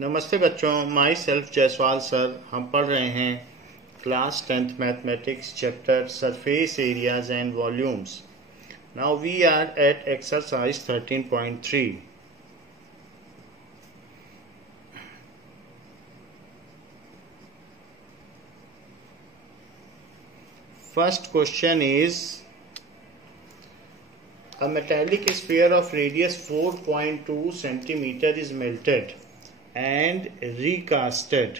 नमस्ते बच्चों, my self Jaiswal sir. हम पढ़ रहे हैं class 10th mathematics chapter surface areas and volumes. Now we are at exercise 13.3। First question is a metallic sphere of radius 4.2 centimeter is melted and recasted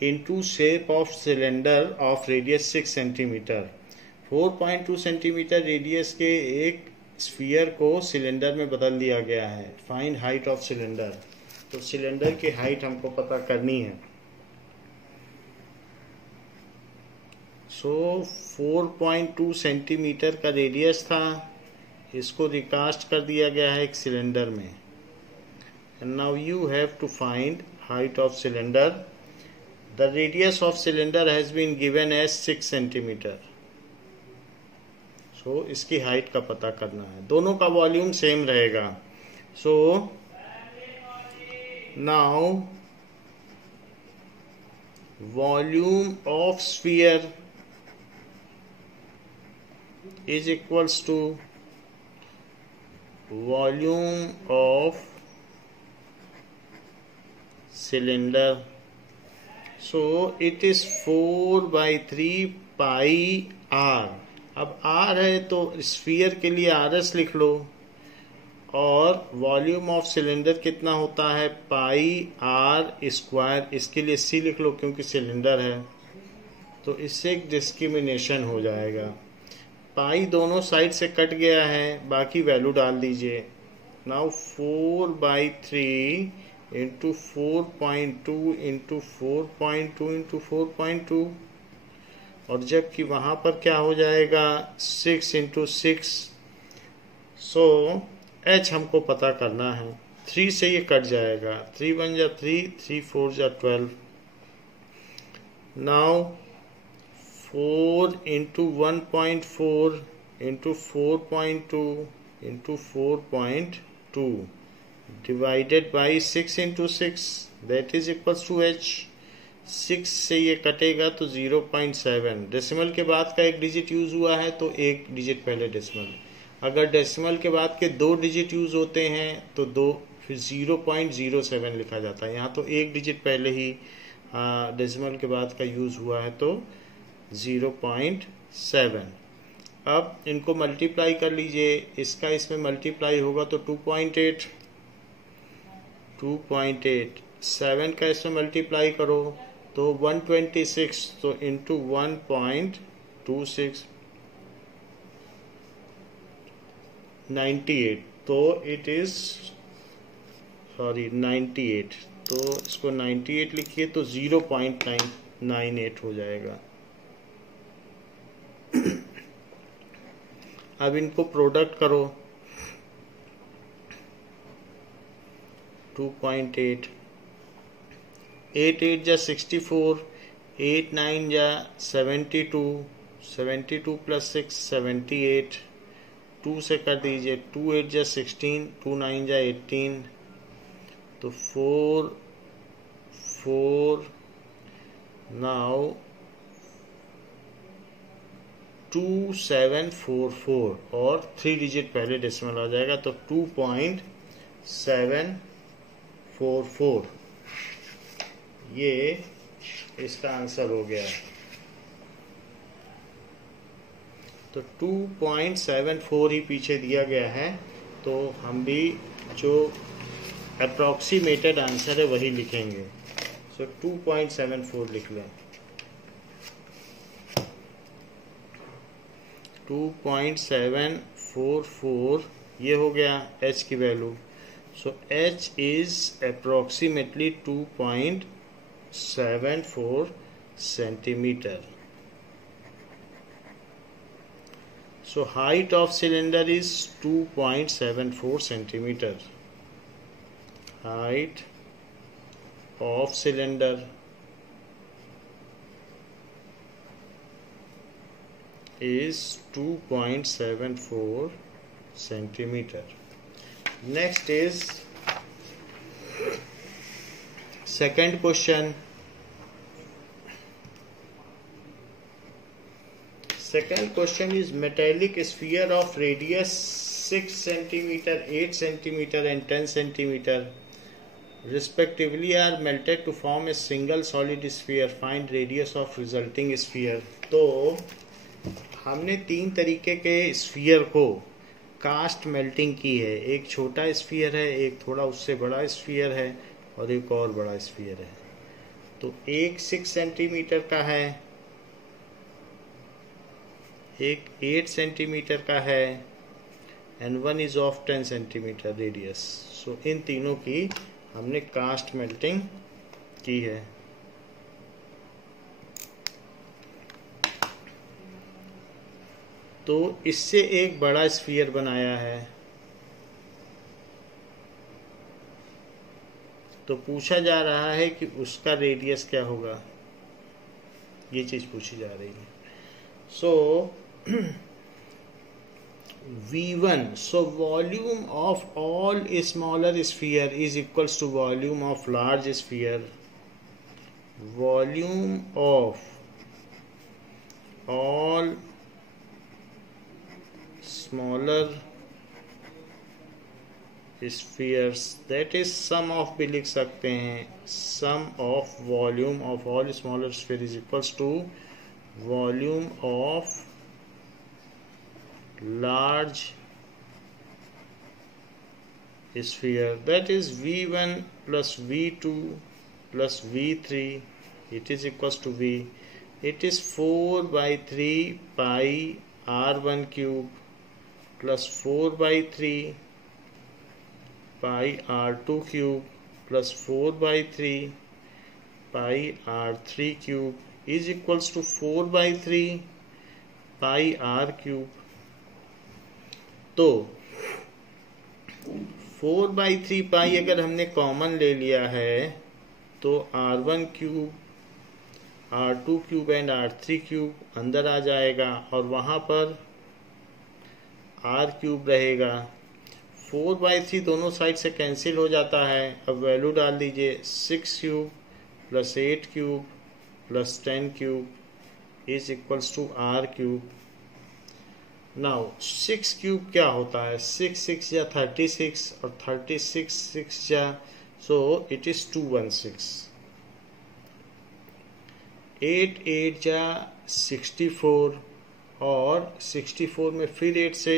into shape of cylinder of radius 6 centimeter। 4.2 centimetre radius के एक sphere को cylinder में बदल दिया गया है। Find height of cylinder. तो cylinder की हाइट हमको पता करनी है। सो 4.2 सेंटीमीटर का रेडियस था, इसको रिकास्ट कर दिया गया है एक सिलेंडर में। And now you have to find height of cylinder. The radius of cylinder has been given as 6 centimetre. So इसकी हाइट का पता करना है। दोनों का वॉल्यूम सेम रहेगा। So now volume of sphere is equals to volume of cylinder. So it is 4/3 pi r। अब r है तो स्फीयर के लिए RS लिख लो, और वॉल्यूम ऑफ सिलेंडर कितना होता है पाई r स्क्वायर। इसके लिए c लिख लो क्योंकि सिलेंडर है, तो इससे एक डिस्क्रिमिनेशन हो जाएगा। पाई दोनों साइड से कट गया है, बाकी वैल्यू डाल दीजिए। नाउ 4/3 इंटू 4.2 इंटू 4.2 इंटू 4.2, और जबकि वहां पर क्या हो जाएगा 6 इंटू 6। सो h हमको पता करना है। 3 से ये कट जाएगा, 3 1 जा 3, 3 4 जा 12। Now 4 into 1.4 into 4.2 into 4.2 divided by 6 into 6, that is equals to h। 6 से ये कटेगा तो 0.7। डेसिमल के बाद का एक डिजिट यूज हुआ है तो एक डिजिट पहले डेसिमल। अगर डेसिमल के बाद के 2 डिजिट यूज होते हैं तो 2 फिर 0.07 लिखा जाता है। यहाँ तो एक डिजिट पहले ही डेसिमल के बाद का यूज हुआ है तो 0.7। अब इनको मल्टीप्लाई कर लीजिए। इसका इसमें मल्टीप्लाई होगा तो 2.8। 7 का इसमें मल्टीप्लाई करो तो 126, तो इंटू 1.26 98, तो इट इज 98। तो इसको 98 लिखिए तो 0.998 हो जाएगा। अब इनको प्रोडक्ट करो। 2.8 8 8 जा 64, 8 9 जा 72, 72 प्लस 6 78। 2 से कर दीजिए, 2 8 जा 16, 2 9 जा 18, तो 4 4 नाउ 2744, और 3 डिजिट पहले डेसिमल आ जाएगा तो 2.744। ये इसका आंसर हो गया। तो 2.74 ही पीछे दिया गया है, तो हम भी जो अप्रोक्सीमेटेड आंसर है वही लिखेंगे। सो 2.74 लिख लें। 2.744 ये हो गया h की value. So h is approximately 2.74 centimetre. So height of cylinder is 2.74 centimetre. Height of cylinder is 2.74 centimeter. Next is second question, is metallic sphere of radius 6 centimeter, 8 centimeter and 10 centimeter respectively are melted to form a single solid sphere. Find radius of resulting sphere. तो हमने 3 तरीके के sphere को cast melting की है। एक छोटा sphere है, एक थोड़ा उससे बड़ा स्फीयर है और एक और बड़ा स्फीयर है। तो एक 6 सेंटीमीटर का है, एक 8 सेंटीमीटर का है and one is of 10 centimetre radius. So इन तीनों की हमने कास्ट मेल्टिंग की है। तो इससे एक बड़ा स्फीयर बनाया है। तो पूछा जा रहा है कि उसका रेडियस क्या होगा, ये चीज पूछी जा रही है। सो V1, so volume of all smaller sphere is equals to volume of large sphere. Volume of all smaller spheres, that is sum of भी लिख सकते हैं, sum of volume of all smaller sphere is equals to volume of large sphere, that is V1 plus V2 plus V3, it is equals to V. It is 4 by 3 pi R1 cube plus 4 by 3 pi R2 cube plus 4 by 3 pi R3 cube is equals to 4 by 3 pi R cube. तो 4 by 3 पाई अगर हमने common ले लिया है तो R1 cube, R2 cube and R3 cube अंदर आ जाएगा और वहाँ पर R क्यूब रहेगा। 4 बाई 3 दोनों साइड से कैंसिल हो जाता है। अब वैल्यू डाल दीजिए, 6 cube plus 8 cube plus 10 cube is equals to R cube. Now 6 cube क्या होता है, 6 6 या 36 और 36 6 या, सो इट इज 216। 8 8 या 64 और 64 में फिर 8 से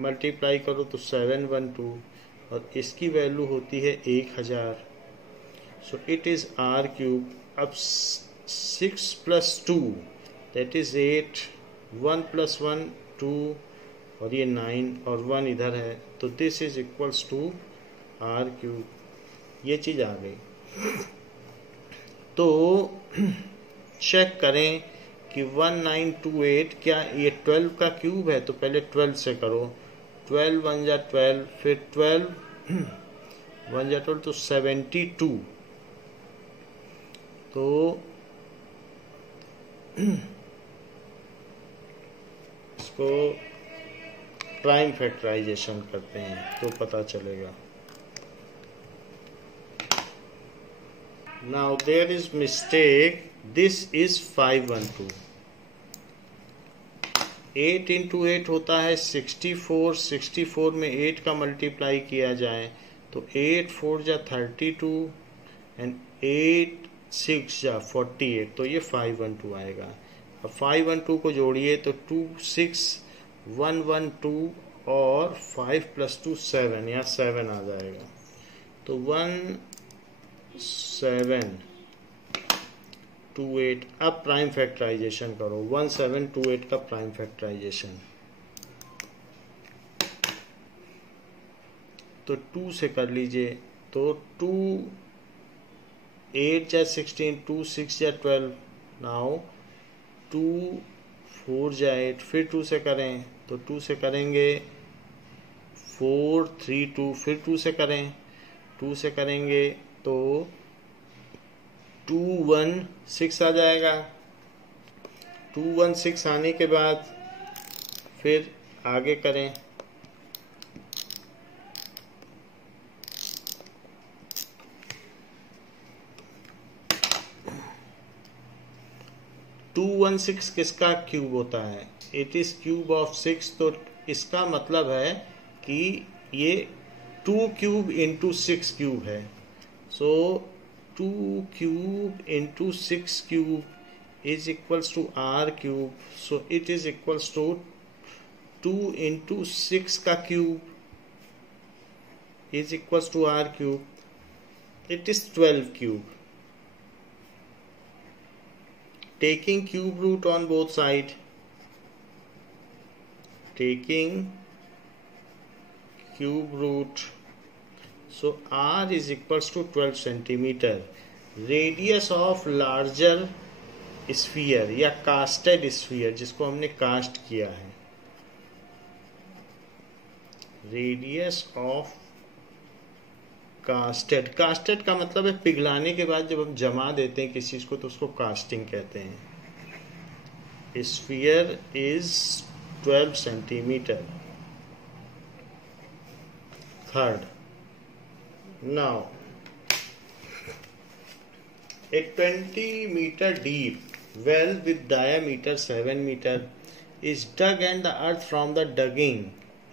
मल्टीप्लाई करो तो 712 और इसकी वैल्यू होती है 1000। सो इट इज R क्यूब। अब 6 प्लस 2 दैट इज 8, 1 प्लस 1 2 और ये 9 और 1 इधर है, तो this is equals to R cube. ये चीज आ गई। तो चेक करें कि 1928 क्या ये 12 का क्यूब है, तो पहले 12 से करो। 12 1 जा 12, फिर 12 1 जा 12 तो 72। तो इसको प्राइम फैक्टराइजेशन करते हैं तो पता चलेगा। Now there is mistake, this is 512। 8 into 8 होता है 64, 64 में 8 का मल्टीप्लाई किया जाए तो 8 4 जा 32 एंड 8 6 जा 48, तो ये 512 आएगा। अब 512 को जोड़िए तो 2 6 1 1 2 और 5 प्लस 2 7, यहाँ 7 आ जाएगा। तो 1 7 2 8। अब प्राइम फैक्टराइजेशन करो, 1 7 2 8 का प्राइम फैक्टराइजेशन। तो 2 से कर लीजिए, तो 2 8 जा 16, 2 6 जा 12। नाउ 2 4 जा 8, फिर 2 से करें तो 2 से करेंगे 4 3 2, फिर 2 से करें, 2 से करेंगे तो 2 1 6 आ जाएगा। 2 1 6 आने के बाद फिर आगे करें, 216 किसका क्यूब होता है? It is cube of 6। तो इसका मतलब है कि ये 2 क्यूब इंटू 6 क्यूब है। So 2 cube into 6 cube is equals to r cube. So it is equals to 2 into 6 का cube is equals to r cube. It is 12 cube. Taking cube root on both sides. Taking cube root. So r is equals to 12 centimeter. Radius of larger sphere या casted sphere जिसको हमने cast किया है, radius of casted का मतलब है पिघलाने के बाद जब हम जमा देते हैं किसी चीज को तो उसको कास्टिंग कहते हैं। Sphere is 12 centimetre. Third, now a 20 metre deep well with diameter 7 metre is dug and the earth from the digging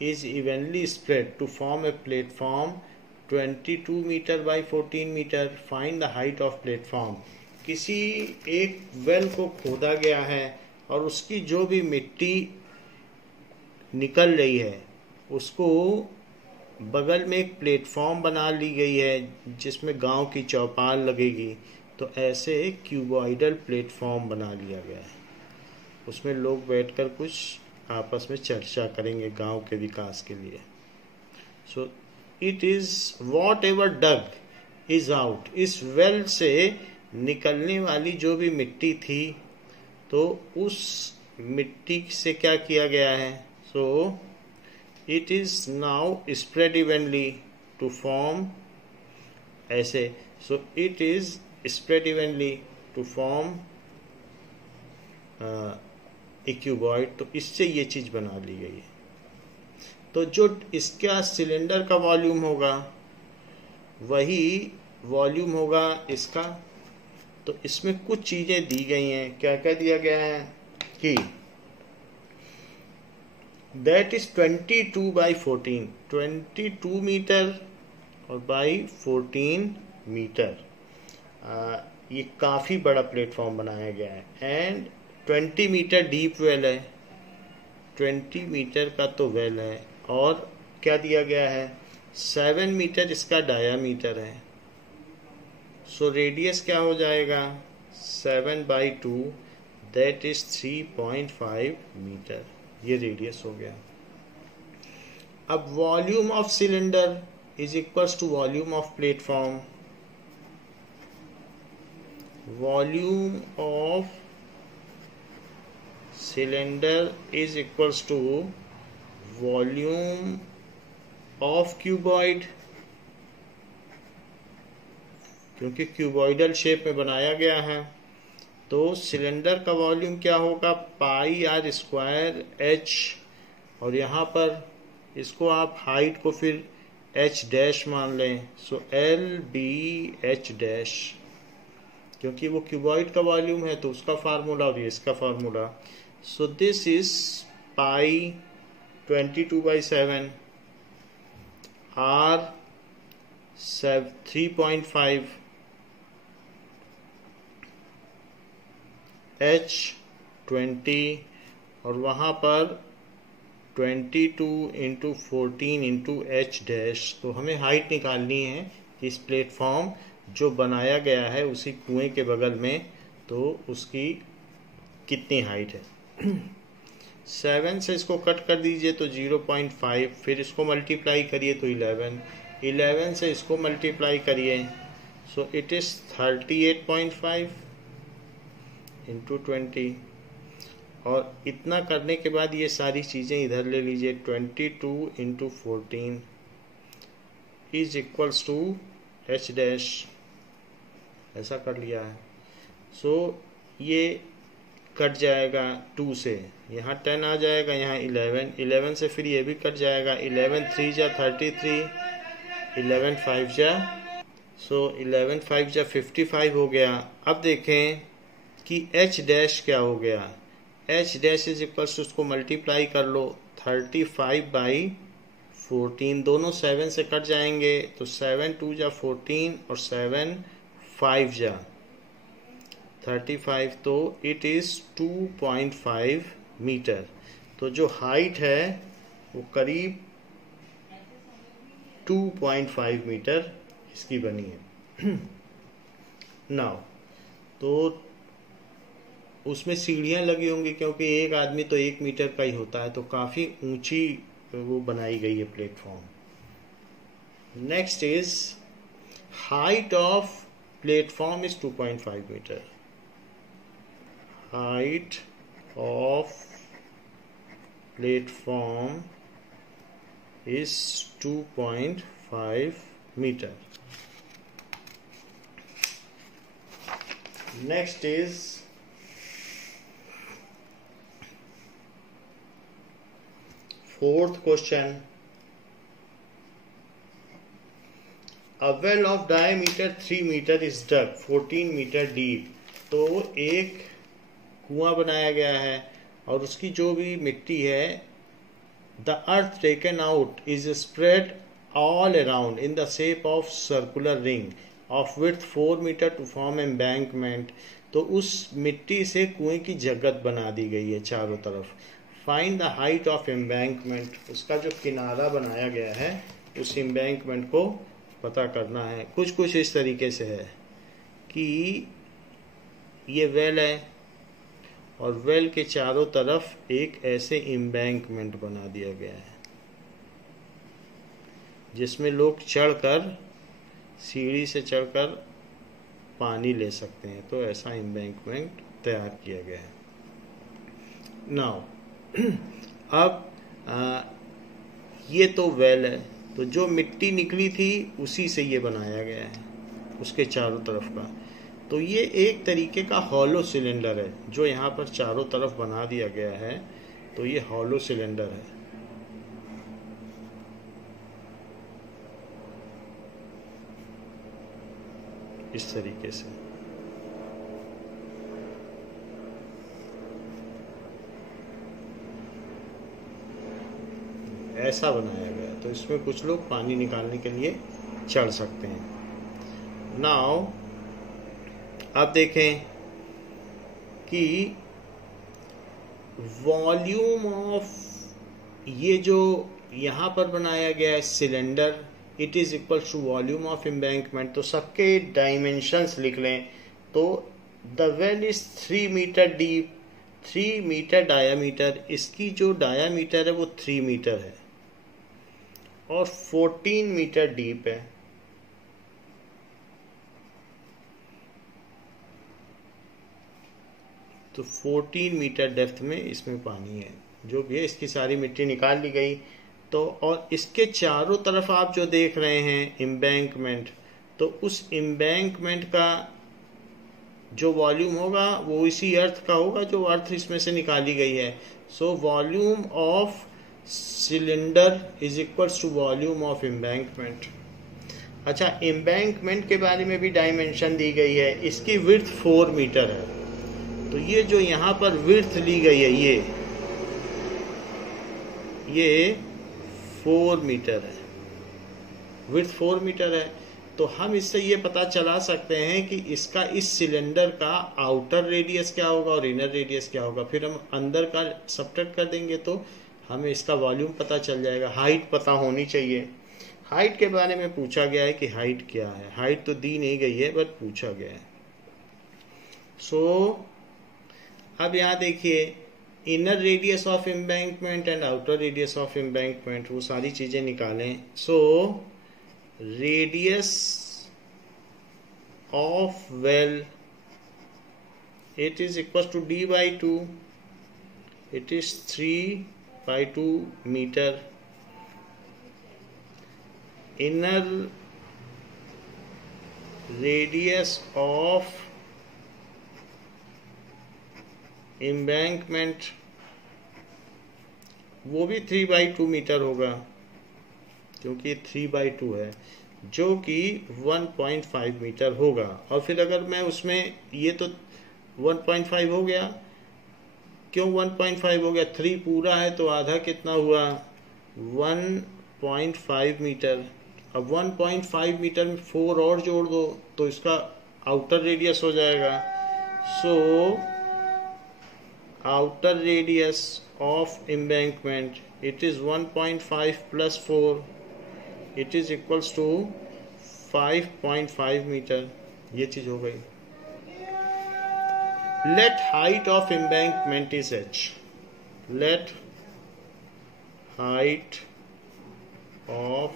is evenly spread to form a platform 22 metre by 14 metre. Find the height of platform. किसी एक well को खोदा गया है और उसकी जो भी मिट्टी निकल रही है उसको बगल में एक प्लेटफॉर्म बना ली गई है जिसमें गांव की चौपाल लगेगी। तो ऐसे एक क्यूबॉइडल प्लेटफॉर्म बना लिया गया है, उसमें लोग बैठकर कुछ आपस में चर्चा करेंगे गांव के विकास के लिए। So it is whatever dug is out. इस वेल से निकलने वाली जो भी मिट्टी थी तो उस मिट्टी से क्या किया गया है? So it is now spread evenly to form ऐसे। So it is spread evenly to form cuboid. तो इससे ये चीज बना ली गई है। तो जो इसका सिलेंडर का वॉल्यूम होगा वही वॉल्यूम होगा इसका। तो इसमें कुछ चीजें दी गई हैं। क्या क्या दिया गया है कि दैट इज 22 बाई 14, 22 मीटर और बाई 14 मीटर। ये काफी बड़ा प्लेटफॉर्म बनाया गया है एंड 20 मीटर डीप वेल है। 20 मीटर का तो वेल है और क्या दिया गया है? 7 मीटर इसका डायामीटर है। सो रेडियस क्या हो जाएगा? 7 बाई 2 दैट इज 3.5 मीटर। ये रेडियस हो गया। अब volume of cylinder is equals to volume of platform. Volume of cylinder is equals to volume of cuboid, क्योंकि क्यूबॉइडल शेप में बनाया गया है। तो सिलेंडर का वॉल्यूम क्या होगा? पाई आर स्क्वायर एच, और यहाँ पर इसको आप हाइट को फिर एच डैश मान लें। So L B H dash, क्योंकि वो क्यूबॉइड का वॉल्यूम है तो उसका फार्मूला और ये इसका formula. So this is pi 22 by 7 R 3.5 H 20 और वहाँ पर 22 इंटू 14 इंटू एच डैश। तो हमें हाइट निकालनी है कि इस प्लेटफॉर्म जो बनाया गया है उसी कुएं के बगल में, तो उसकी कितनी हाइट है। 7 से इसको कट कर दीजिए तो 0.5, फिर इसको मल्टीप्लाई करिए तो 11, 11 से इसको मल्टीप्लाई करिए। सो इट इज 38.5 इंटू 20। और इतना करने के बाद ये सारी चीज़ें इधर ले लीजिए। 22 into 14 is equals to H dash, ऐसा कर लिया है। सो ये कट जाएगा 2 से, यहाँ 10 आ जाएगा, यहाँ 11, 11 से फिर ये भी कट जाएगा। 11 3 जा 33, 11 5 जा, सो 11 5 जा 55 हो गया। अब देखें कि एच डैश क्या हो गया, H dash is equal to, उसको मल्टीप्लाई कर लो 35/14, दोनों 7 से कट जाएंगे तो 7 2 जा 14 और 7 5 जा 35, तो इट इज 2.5 मीटर। तो जो हाइट है वो करीब 2.5 मीटर इसकी बनी है। नाउ तो उसमें सीढ़ियां लगी होंगी क्योंकि एक आदमी तो 1 मीटर का ही होता है, तो काफी ऊंची वो बनाई गई है platform. Next is height of platform is 2.5 metre. Height of platform is 2.5 meter. Next is fourth question. A well of diameter 3 meter is dug 14 meter deep. तो एक कुआं बनाया गया है और उसकी जो भी मिट्टी है, the earth taken out is spread all around in the shape of circular ring of width 4 meter to form embankment. तो उस मिट्टी से कुएं की जगत बना दी गई है चारों तरफ। Find the height of embankment, उसका जो किनारा बनाया गया है उस एम्बैंकमेंट को पता करना है। कुछ इस तरीके से है कि ये वेल है और वेल के चारों तरफ एक ऐसे एम्बैंकमेंट बना दिया गया है जिसमें लोग चढ़कर, सीढ़ी से चढ़कर पानी ले सकते हैं। तो ऐसा एम्बैंकमेंट तैयार किया गया है। नाउ अब ये तो वेल है, तो जो मिट्टी निकली थी उसी से ये बनाया गया है उसके चारों तरफ का। तो ये एक तरीके का हॉलो सिलेंडर है जो यहाँ पर चारों तरफ बना दिया गया है। तो ये हॉलो सिलेंडर है। इस तरीके से ऐसा बनाया गया, तो इसमें कुछ लोग पानी निकालने के लिए चढ़ सकते हैं। नाउ अब देखें कि वॉल्यूम ऑफ ये जो यहाँ पर बनाया गया है cylinder, it is equal to volume of embankment. तो सबके डायमेंशंस लिख लें। तो the well is 3 metre deep, 3 metre diameter, इसकी जो डायामीटर है वो 3 मीटर है और 14 मीटर डीप है। तो 14 मीटर डेप्थ में इसमें पानी है। जो भी है इसकी सारी मिट्टी निकाल ली गई। तो और इसके चारों तरफ आप जो देख रहे हैं एम्बैंकमेंट, तो उस एम्बैंकमेंट का जो वॉल्यूम होगा वो इसी अर्थ का होगा जो अर्थ इसमें से निकाली गई है। So volume of cylinder is equal to volume of embankment. अच्छा, एम्बैंकमेंट के बारे में भी डायमेंशन दी गई है। इसकी विड्थ 4 मीटर है। तो ये जो यहाँ पर विड्थ ली गई है ये 4 मीटर है, विड्थ 4 मीटर है। तो हम इससे ये पता चला सकते हैं कि इसका इस सिलेंडर का आउटर रेडियस क्या होगा और इनर रेडियस क्या होगा। फिर हम अंदर का सब्ट्रैक्ट कर देंगे तो हमें इसका वॉल्यूम पता चल जाएगा। हाइट पता होनी चाहिए। हाइट के बारे में पूछा गया है कि हाइट क्या है। हाइट तो दी नहीं गई है बट पूछा गया है। सो अब यहाँ देखिए, inner radius of embankment and outer radius of embankment, वो सारी चीजें निकालें। So radius of well it is equal to d/2, it is 3/2 metre. Inner radius of embankment वो भी 3/2 मीटर होगा क्योंकि 3/2 है, जो कि 1.5 मीटर होगा। और फिर अगर मैं उसमें ये तो 1.5 हो गया। क्यों 1.5 हो गया? 3 पूरा है तो आधा कितना हुआ? 1.5 मीटर। अब 1.5 मीटर में 4 और जोड़ दो तो इसका आउटर रेडियस हो जाएगा। सो outer radius of embankment, it is 1.5 plus 4, it is equals to 5.5 meter। ये चीज हो गई। Let height of embankment is h, let height of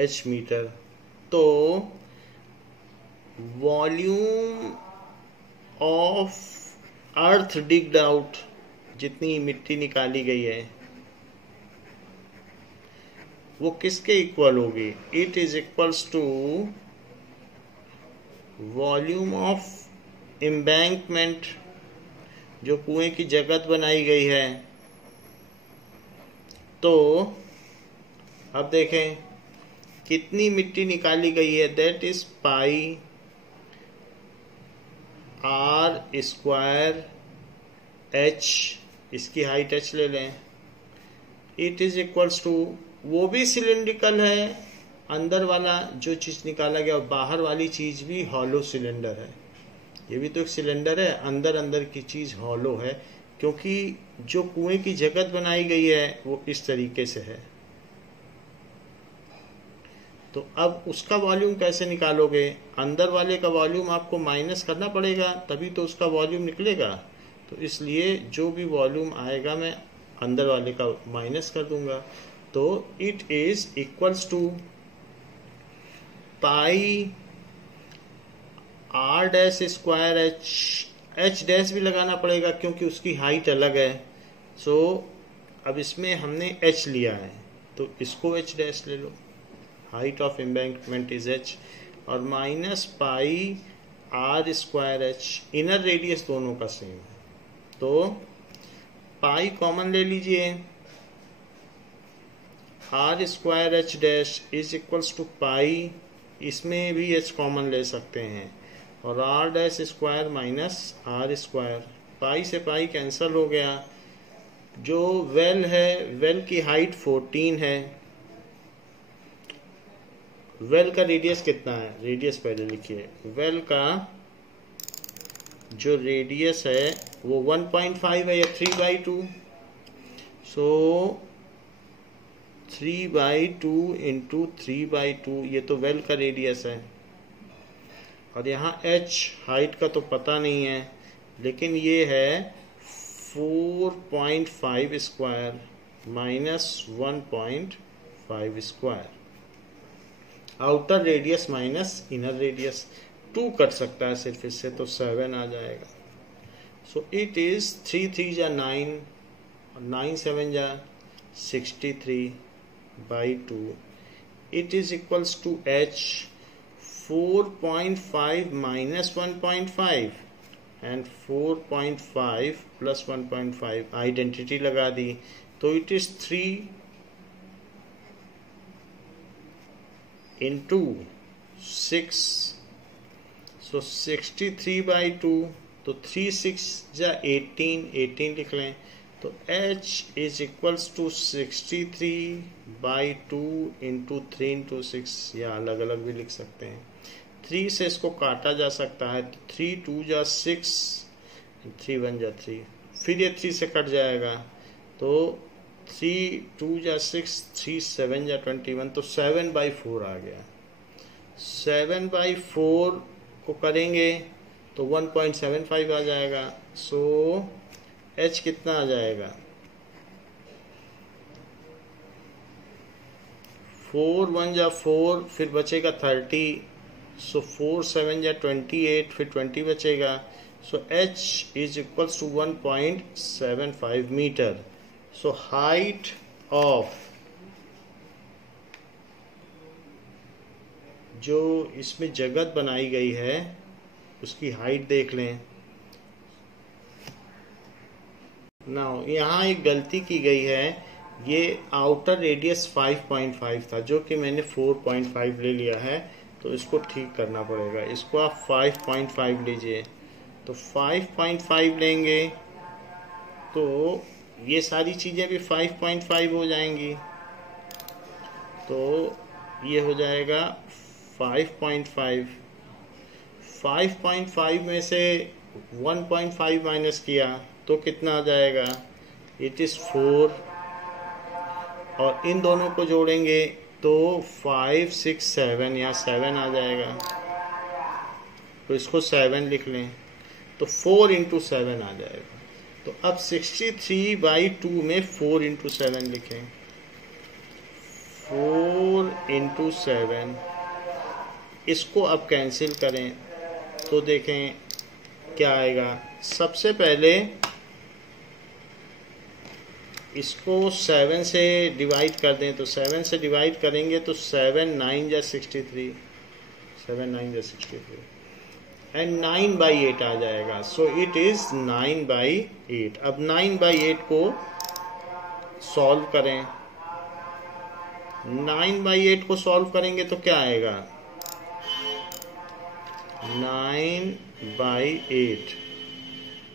h मीटर। तो volume of earth digged out, जितनी मिट्टी निकाली गई है वो किसके इक्वल होगी? It is equals to volume of embankment, जो कुएं की जगत बनाई गई है। तो अब देखें कितनी मिट्टी निकाली गई है, that is pi R square H, इसकी हाइट एच ले लें। इट इज इक्वल्स टू, वो भी सिलेंड्रिकल है, अंदर वाला जो चीज निकाला गया, और बाहर वाली चीज भी हॉलो सिलेंडर है। ये भी तो एक सिलेंडर है, अंदर अंदर की चीज हॉलो है, क्योंकि जो कुएं की जगत बनाई गई है वो इस तरीके से है। तो अब उसका वॉल्यूम कैसे निकालोगे? अंदर वाले का वॉल्यूम आपको माइनस करना पड़ेगा, तभी तो उसका वॉल्यूम निकलेगा। तो इसलिए जो भी वॉल्यूम आएगा मैं अंदर वाले का माइनस कर दूंगा। तो it is equals to pi R dash square H, H dash भी लगाना पड़ेगा क्योंकि उसकी हाइट अलग है। सो अब इसमें हमने एच लिया है तो इसको एच डैश ले लो, height of embankment is H, और minus pi R square H, inner radius दोनों का सेम है। तो पाई कॉमन ले लीजिए, R square H dash is equals to pi, इसमें भी एच कॉमन ले सकते हैं, और R dash square minus R square, pi से पाई कैंसिल हो गया। जो वेल है, वेल की हाइट 14 है। वेल का रेडियस कितना है? रेडियस पहले लिखिए। वेल का जो रेडियस है वो 1.5 है या 3/2। सो 3/2 इंटू 3/2, ये तो वेल का रेडियस है। और यहाँ h हाइट का तो पता नहीं है, लेकिन ये है 4.5 square minus 1.5 square, outer radius minus inner radius. 2 cut सकता है सिर्फ इससे, तो 7 आ जाएगा। सो इट इज 3 3 जा 9, 9 7 जा 63/2। It is equals to h 4.5 minus 1.5 and 4.5 plus 1.5, identity लगा दी तो इट इज 3 into 6, so 63/2, तो 3 6 जा 18, 18 लिख लें। तो h is equals to 63/2 into 3 into 6, या अलग अलग भी लिख सकते हैं। 3 से इसको काटा जा सकता है, तो 3 2 जा 6, 3 1 जा 3, फिर ये 3 से कट जाएगा, तो 3 2 जा 6, 3 7 जा 21, तो 7/4 आ गया। 7/4 को करेंगे तो 1.75 आ जाएगा। सो h कितना आ जाएगा? 4 1 जा 4, फिर बचेगा 30, सो 4 7 जा 28, फिर 20 बचेगा। So h is equals to 1.75 metre. So height of जो इसमें जगत बनाई गई है उसकी हाइट देख लें। नाउ यहाँ एक गलती की गई है ये आउटर रेडियस 5.5 था जो कि मैंने 4.5 ले लिया है, तो इसको ठीक करना पड़ेगा। इसको आप 5.5 लीजिए, तो 5.5 लेंगे तो ये सारी चीज़ें भी 5.5 हो जाएंगी, तो ये हो जाएगा 5.5। 5.5 में से 1.5 माइनस किया तो कितना आ जाएगा, इट इज़ 4, और इन दोनों को जोड़ेंगे तो 5, 6, 7, या 7 आ जाएगा, तो इसको 7 लिख लें, तो 4 इंटू 7 आ जाएगा। तो अब 63/2 में 4 इंटू 7 लिखें, 4 इंटू 7, इसको अब कैंसिल करें तो देखें क्या आएगा। सबसे पहले इसको 7 से डिवाइड कर दें, तो 7 से डिवाइड करेंगे तो 7 9 या 63, 7 9 या 63, एंड 9/8 आ जाएगा। सो इट इज 9/8। अब 9/8 को सॉल्व करें, 9/8 को सॉल्व करेंगे तो क्या आएगा, 9/8,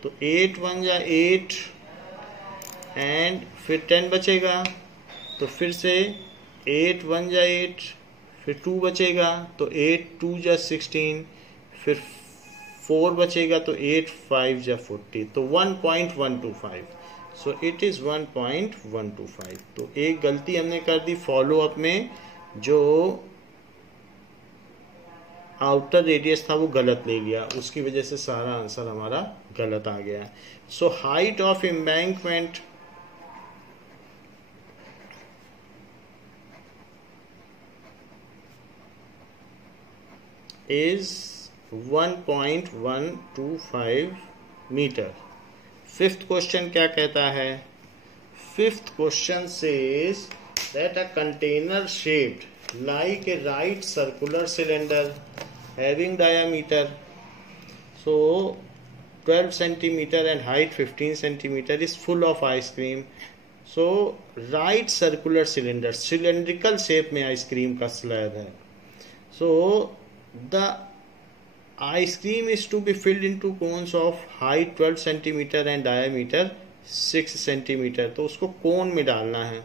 तो 8 1 या 8, एंड फिर 10 बचेगा, तो फिर से 8 1 या 8, फिर 2 बचेगा, तो 8 2 या 16, फिर 4 बचेगा, तो 8 5 या 40, तो 1.125। So it is 1.125। तो एक गलती हमने कर दी फॉलो अप में, जो आउटर रेडियस था वो गलत ले लिया, उसकी वजह से सारा आंसर हमारा गलत आ गया। So height of embankment is 1.125 metre. Fifth question क्या कहता है, fifth question says that a container shaped like a right circular cylinder having diameter 12 centimeter and height 15 centimeter is full of ice cream. So right circular cylinder, cylindrical shape में ice cream का slab है। So the ice cream is to be filled into cones of height 12 centimeter and diameter 6 centimeter। तो उसको कोन में डालना है।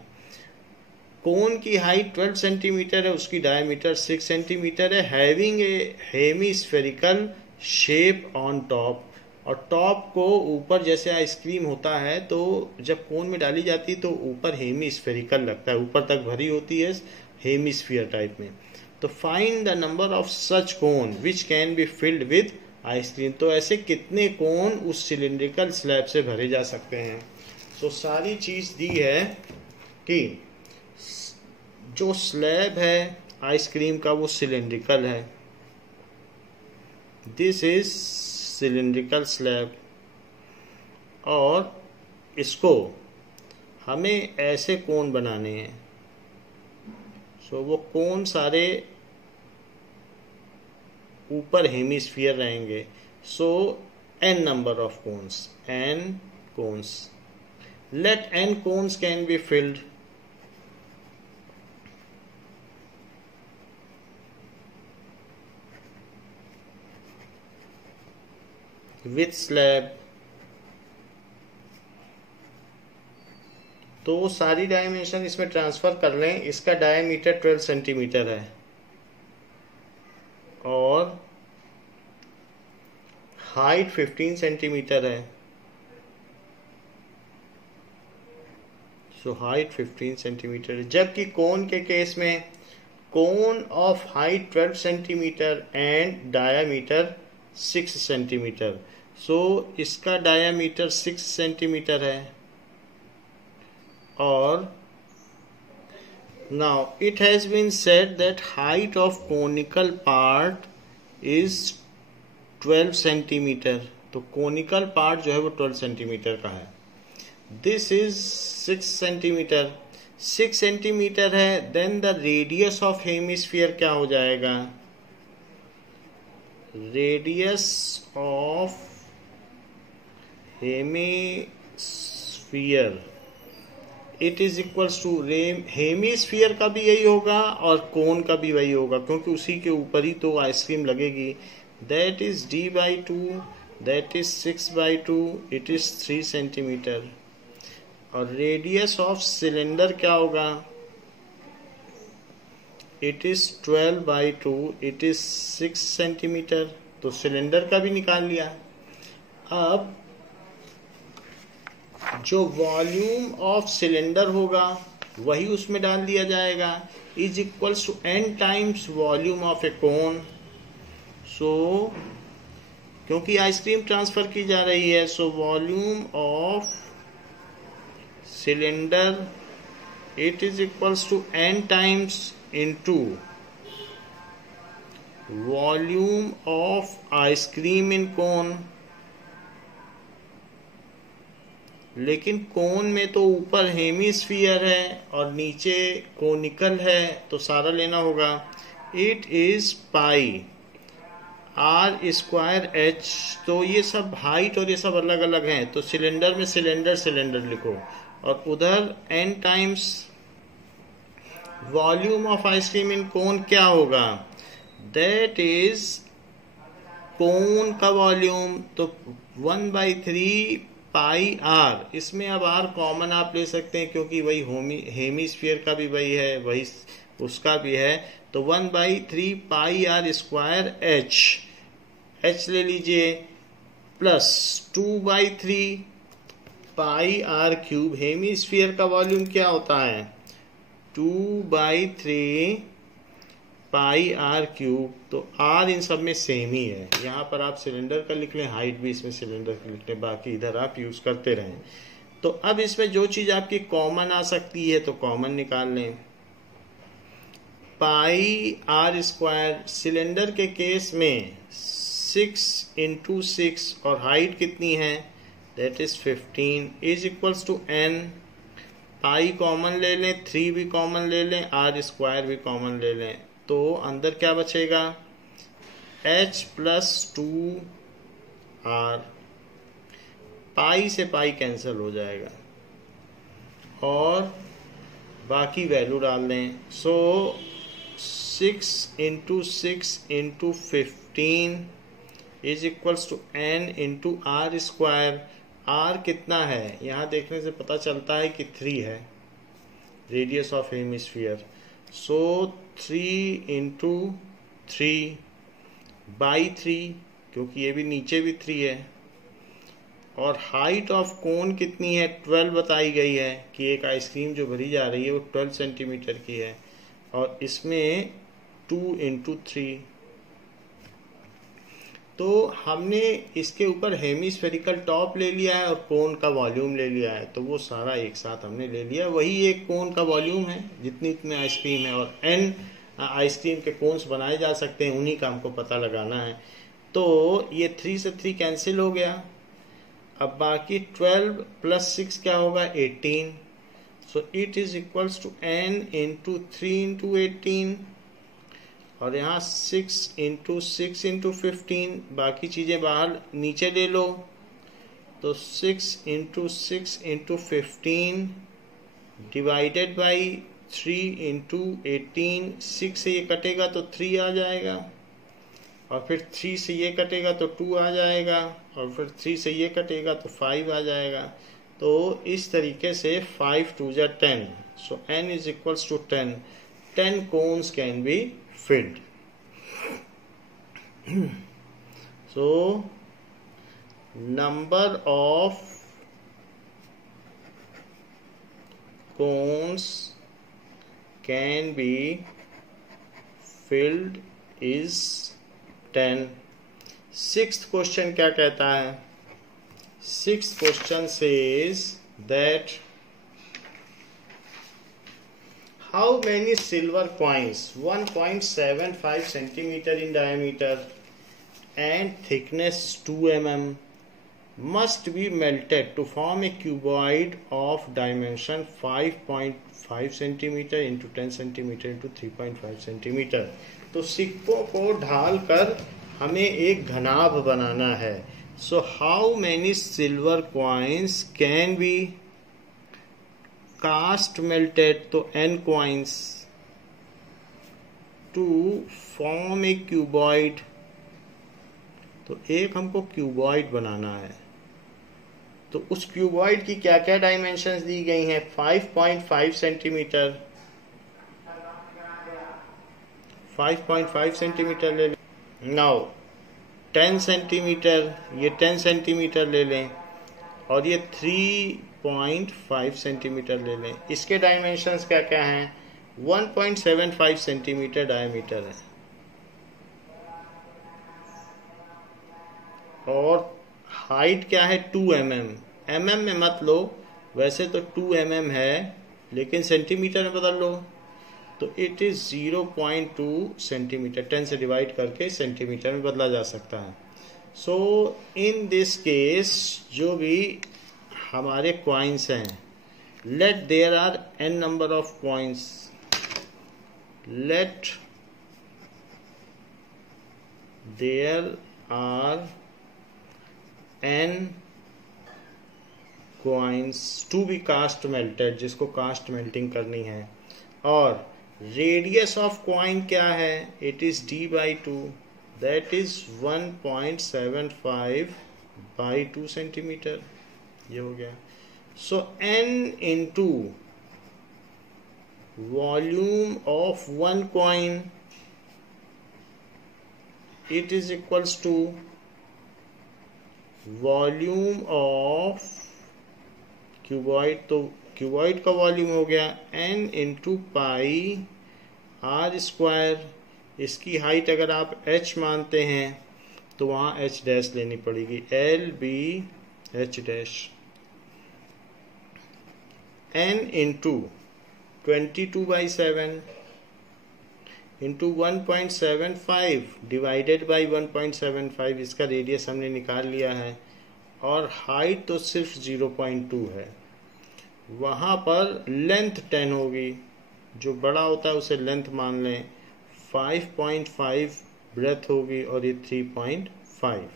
कोन की height 12 centimetre है, उसकी डायमीटर 6 सेंटीमीटर है, having a hemispherical shape on top, और टॉप को ऊपर जैसे आइसक्रीम होता है तो जब कोन में डाली जाती है तो ऊपर हेमीस्फेरिकल लगता है, ऊपर तक भरी होती है हेमीस्फीयर टाइप में। तो find the number of such cone which can be filled with ice cream. तो ऐसे कितने कोन उस सिलिंड्रिकल स्लैब से भरे जा सकते हैं। तो सारी चीज दी है कि जो स्लैब है आइसक्रीम का वो सिलिंड्रिकल है, दिस इज सिलिंड्रिकल स्लैब, और इसको हमें ऐसे कोन बनाने हैं। सो वो कोन सारे ऊपर हेमिस्फीयर रहेंगे। So n number of cones, n cones, let n cones can be filled with slab. तो सारी डायमेंशन इसमें ट्रांसफर कर लें। इसका डायमीटर 12 सेंटीमीटर है और हाइट 15 सेंटीमीटर है। सो हाइट 15 सेंटीमीटर है, जबकि कोन के केस में cone of height 12 centimetre and diameter 6 centimetre. So इसका डायामीटर 6 सेंटीमीटर है, और now it has been said that height of conical part is 12 centimeter। तो conical part जो है वो 12 सेंटीमीटर का है। This is 6 सेंटीमीटर, 6 सेंटीमीटर है। then the radius of hemisphere क्या हो जाएगा, radius of hemisphere it is equals to hemisphere का भी यही होगा और कोन का भी वही होगा, क्योंकि उसी के ऊपर ही तो आइसक्रीम लगेगी। That is d/2, that is 6/2, it is 3 centimetre. और रेडियस ऑफ सिलेंडर क्या होगा? It is 12/2, it is 6 centimetre. तो सिलेंडर का भी निकाल लिया। अब जो वॉल्यूम ऑफ सिलेंडर होगा वही उसमें डाल दिया जाएगा, is equals to n times volume of a cone. So क्योंकि आइसक्रीम ट्रांसफर की जा रही है, so volume of cylinder it is equals to n times into volume of ice cream in cone. लेकिन कोन में तो ऊपर हेमीस्फीयर है और नीचे कोनिकल है, तो सारा लेना होगा। It is pi r square h। तो ये सब हाइट और ये सब अलग अलग हैं, तो सिलेंडर में सिलेंडर लिखो, और उधर n times volume of ice cream in cone क्या होगा? दैट इज कोन का वॉल्यूम, तो 1/3 पाई r। इसमें अब r कॉमन आप ले सकते हैं, क्योंकि वही हेमीस्फीयर का भी वही है, वही उसका भी है। तो 1/3 पाई r स्क्वायर h ले लीजिए, प्लस 2/3 पाई r क्यूब। हेमीस्फीयर का वॉल्यूम क्या होता है? 2/3 पाई r क्यूब। तो r इन सब में सेम ही है। यहाँ पर आप सिलेंडर का लिख लें, हाइट भी इसमें सिलेंडर की लिख लें, बाकी इधर आप यूज करते रहें। तो अब इसमें जो चीज आपकी कॉमन आ सकती है तो कॉमन निकाल लें। पाई r स्क्वायर, सिलेंडर के केस में 6 × 6 और हाइट कितनी है? That is 15 is equals to n। Pi common ले लें, 3 भी कॉमन ले लें, r स्क्वायर भी कॉमन ले लें, तो अंदर क्या बचेगा? h plus 2r। पाई से पाई कैंसिल हो जाएगा और बाकी वैल्यू डाल दें। So 6 × 6 × 15 is equals to n × r square. r कितना है? यहाँ देखने से पता चलता है कि 3 है, रेडियस ऑफ हेमिस्फीयर। सो 3 × 3/3, क्योंकि ये भी नीचे भी 3 है। और हाइट ऑफ कोन कितनी है? 12 बताई गई है कि एक आइसक्रीम जो भरी जा रही है वो 12 सेंटीमीटर की है, और इसमें 2 × 3। तो हमने इसके ऊपर हेमिस्फेरिकल टॉप ले लिया है और कोन का वॉल्यूम ले लिया है, तो वो सारा एक साथ हमने ले लिया। वही एक कोन का वॉल्यूम है जितनी इतने आइसक्रीम है, और n आइसक्रीम के कोन्स बनाए जा सकते हैं, उन्हीं का हमको पता लगाना है। तो ये 3 से 3 कैंसिल हो गया। अब बाकी 12 + 6 क्या होगा? 18। So it is equals to n × 3 × 18, और यहाँ 6 × 6 × 15, बाकी चीज़ें बाहर नीचे ले लो। तो 6 × 6 × 15 डिवाइडेड बाई 3 × 18। 6 से ये कटेगा तो 3 आ जाएगा, और फिर 3 से ये कटेगा तो 2 आ जाएगा, और फिर 3 से ये कटेगा तो 5 आ जाएगा। तो इस तरीके से 5 × 2 = 10। So n is equals to 10। 10 cones can be filled. So number of cones can be filled is 10. Sixth question क्या कहता है? Sixth question says that how many silver coins 1.75 centimeter in diameter and thickness 2 mm must be melted to form a cuboid of dimension 5.5 centimeter into 10 centimeter into 3.5 centimeter. तो सिक्कों को ढालकर हमें एक घनाभ बनाना है। So how many silver coins can be cast melted, तो n coins to form a cuboid, तो एक हमको क्यूबॉइड बनाना है। तो उस क्यूबॉइड की क्या क्या डायमेंशंस दी गई हैं? 5.5 सेंटीमीटर, 5.5 सेंटीमीटर ले लें। नाउ 10 सेंटीमीटर, ये 10 सेंटीमीटर ले लें, और ये 3.5 सेंटीमीटर ले लें। इसके डायमेंशंस क्या क्या हैं? 1.75 सेंटीमीटर डायमीटर है, और हाइट क्या है? 2 mm। mm में मत लो, वैसे तो 2 mm है, लेकिन सेंटीमीटर में बदल लो तो इट इज 0.2 सेंटीमीटर। 10 से डिवाइड करके सेंटीमीटर में बदला जा सकता है। सो इन दिस केस जो भी हमारे कॉइन्स हैं, let there are n number of coins, let there are n coins to be cast melted, जिसको कास्ट मेल्टिंग करनी है। और रेडियस ऑफ कॉइन क्या है? It is d/2, that is 1.75 by 2 centimetre. ये हो गया। So n into volume of one coin, it is equals to volume of cuboid, तो क्यूबॉइड का वॉल्यूम हो गया n into pi R square. इसकी हाइट अगर आप h मानते हैं तो वहाँ h डैश लेनी पड़ेगी, LB h dash, n into 22/7 into 1.75 divided by 1.75, इसका रेडियस हमने निकाल लिया है, और हाइट तो सिर्फ 0.2 है। वहाँ पर लेंथ 10 होगी, जो बड़ा होता है उसे लेंथ मान लें, 5.5 ब्रेथ होगी, और ये 3.5।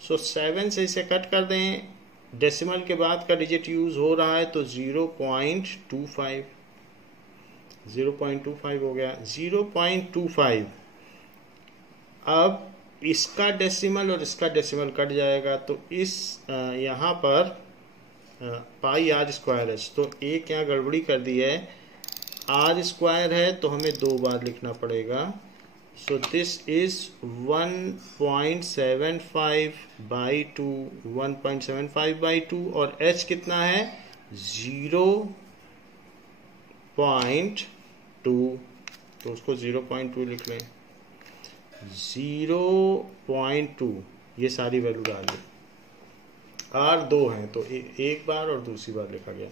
सो 7 से इसे कट कर दें, डेसिमल के बाद का डिजिट यूज हो रहा है तो 0.25 हो गया, 0.25। अब इसका डेसिमल और इसका डेसिमल कट जाएगा, तो इस यहाँ पर पाई आर स्क्वायर एच, तो एक यहाँ गड़बड़ी कर दी है, आर स्क्वायर है तो हमें 2 बार लिखना पड़ेगा। सो दिस इज 1.75/2, 1.75/2, और h कितना है? 0.2, तो उसको 0.2 लिख लें, 0.2, ये सारी वैल्यू डाल दें। R 2 हैं तो एक बार और दूसरी बार लिखा गया,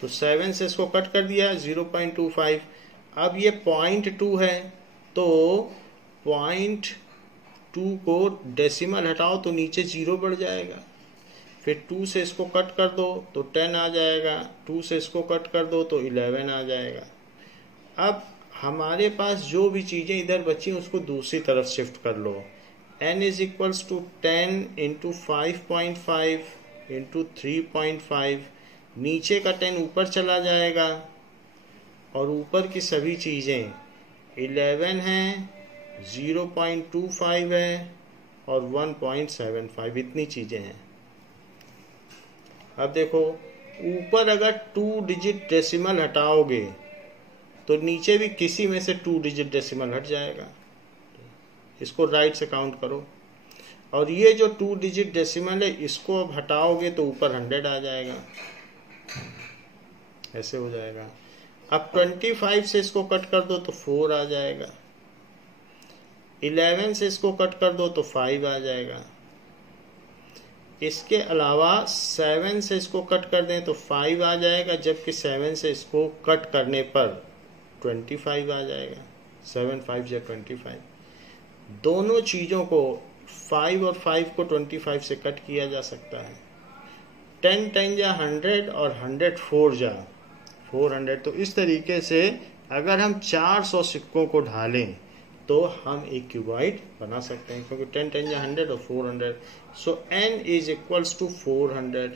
तो 7 से इसको कट कर दिया, 0.25। अब ये 0.2 है, तो 0.2 को डेसिमल हटाओ तो नीचे 0 बढ़ जाएगा, फिर 2 से इसको कट कर दो तो 10 आ जाएगा, 2 से इसको कट कर दो तो 11 आ जाएगा। अब हमारे पास जो भी चीज़ें इधर बची उसको दूसरी तरफ शिफ्ट कर लो। n is equals to 10 into 5.5 into 3.5, नीचे का 10 ऊपर चला जाएगा, और ऊपर की सभी चीज़ें 11 हैं, 0.25 है, और 1.75, इतनी चीज़ें हैं। अब देखो, ऊपर अगर 2 डिजिट डेसिमल हटाओगे तो नीचे भी किसी में से 2 डिजिट डेसिमल हट जाएगा। इसको राइट से काउंट करो, और ये जो 2 डिजिट डेसिमल है इसको अब हटाओगे तो ऊपर 100 आ जाएगा, ऐसे हो जाएगा। अब 25 से इसको कट कर दो तो 4 आ जाएगा, 11 से इसको कट कर दो तो 5 आ जाएगा। इसके अलावा 7 से इसको कट कर दें तो 5 आ जाएगा, जबकि 7 से इसको कट करने पर 25 आ जाएगा। 7 5 या 25, दोनों चीज़ों को 5 और 5 को 25 से कट किया जा सकता है। 10 10 जा 100 और 100 4 जा 400। तो इस तरीके से अगर हम 400 सिक्कों को ढालें तो हम एक क्यूबॉइड बना सकते हैं, क्योंकि 10 10 जा 100 और 400। So n is equals to 400।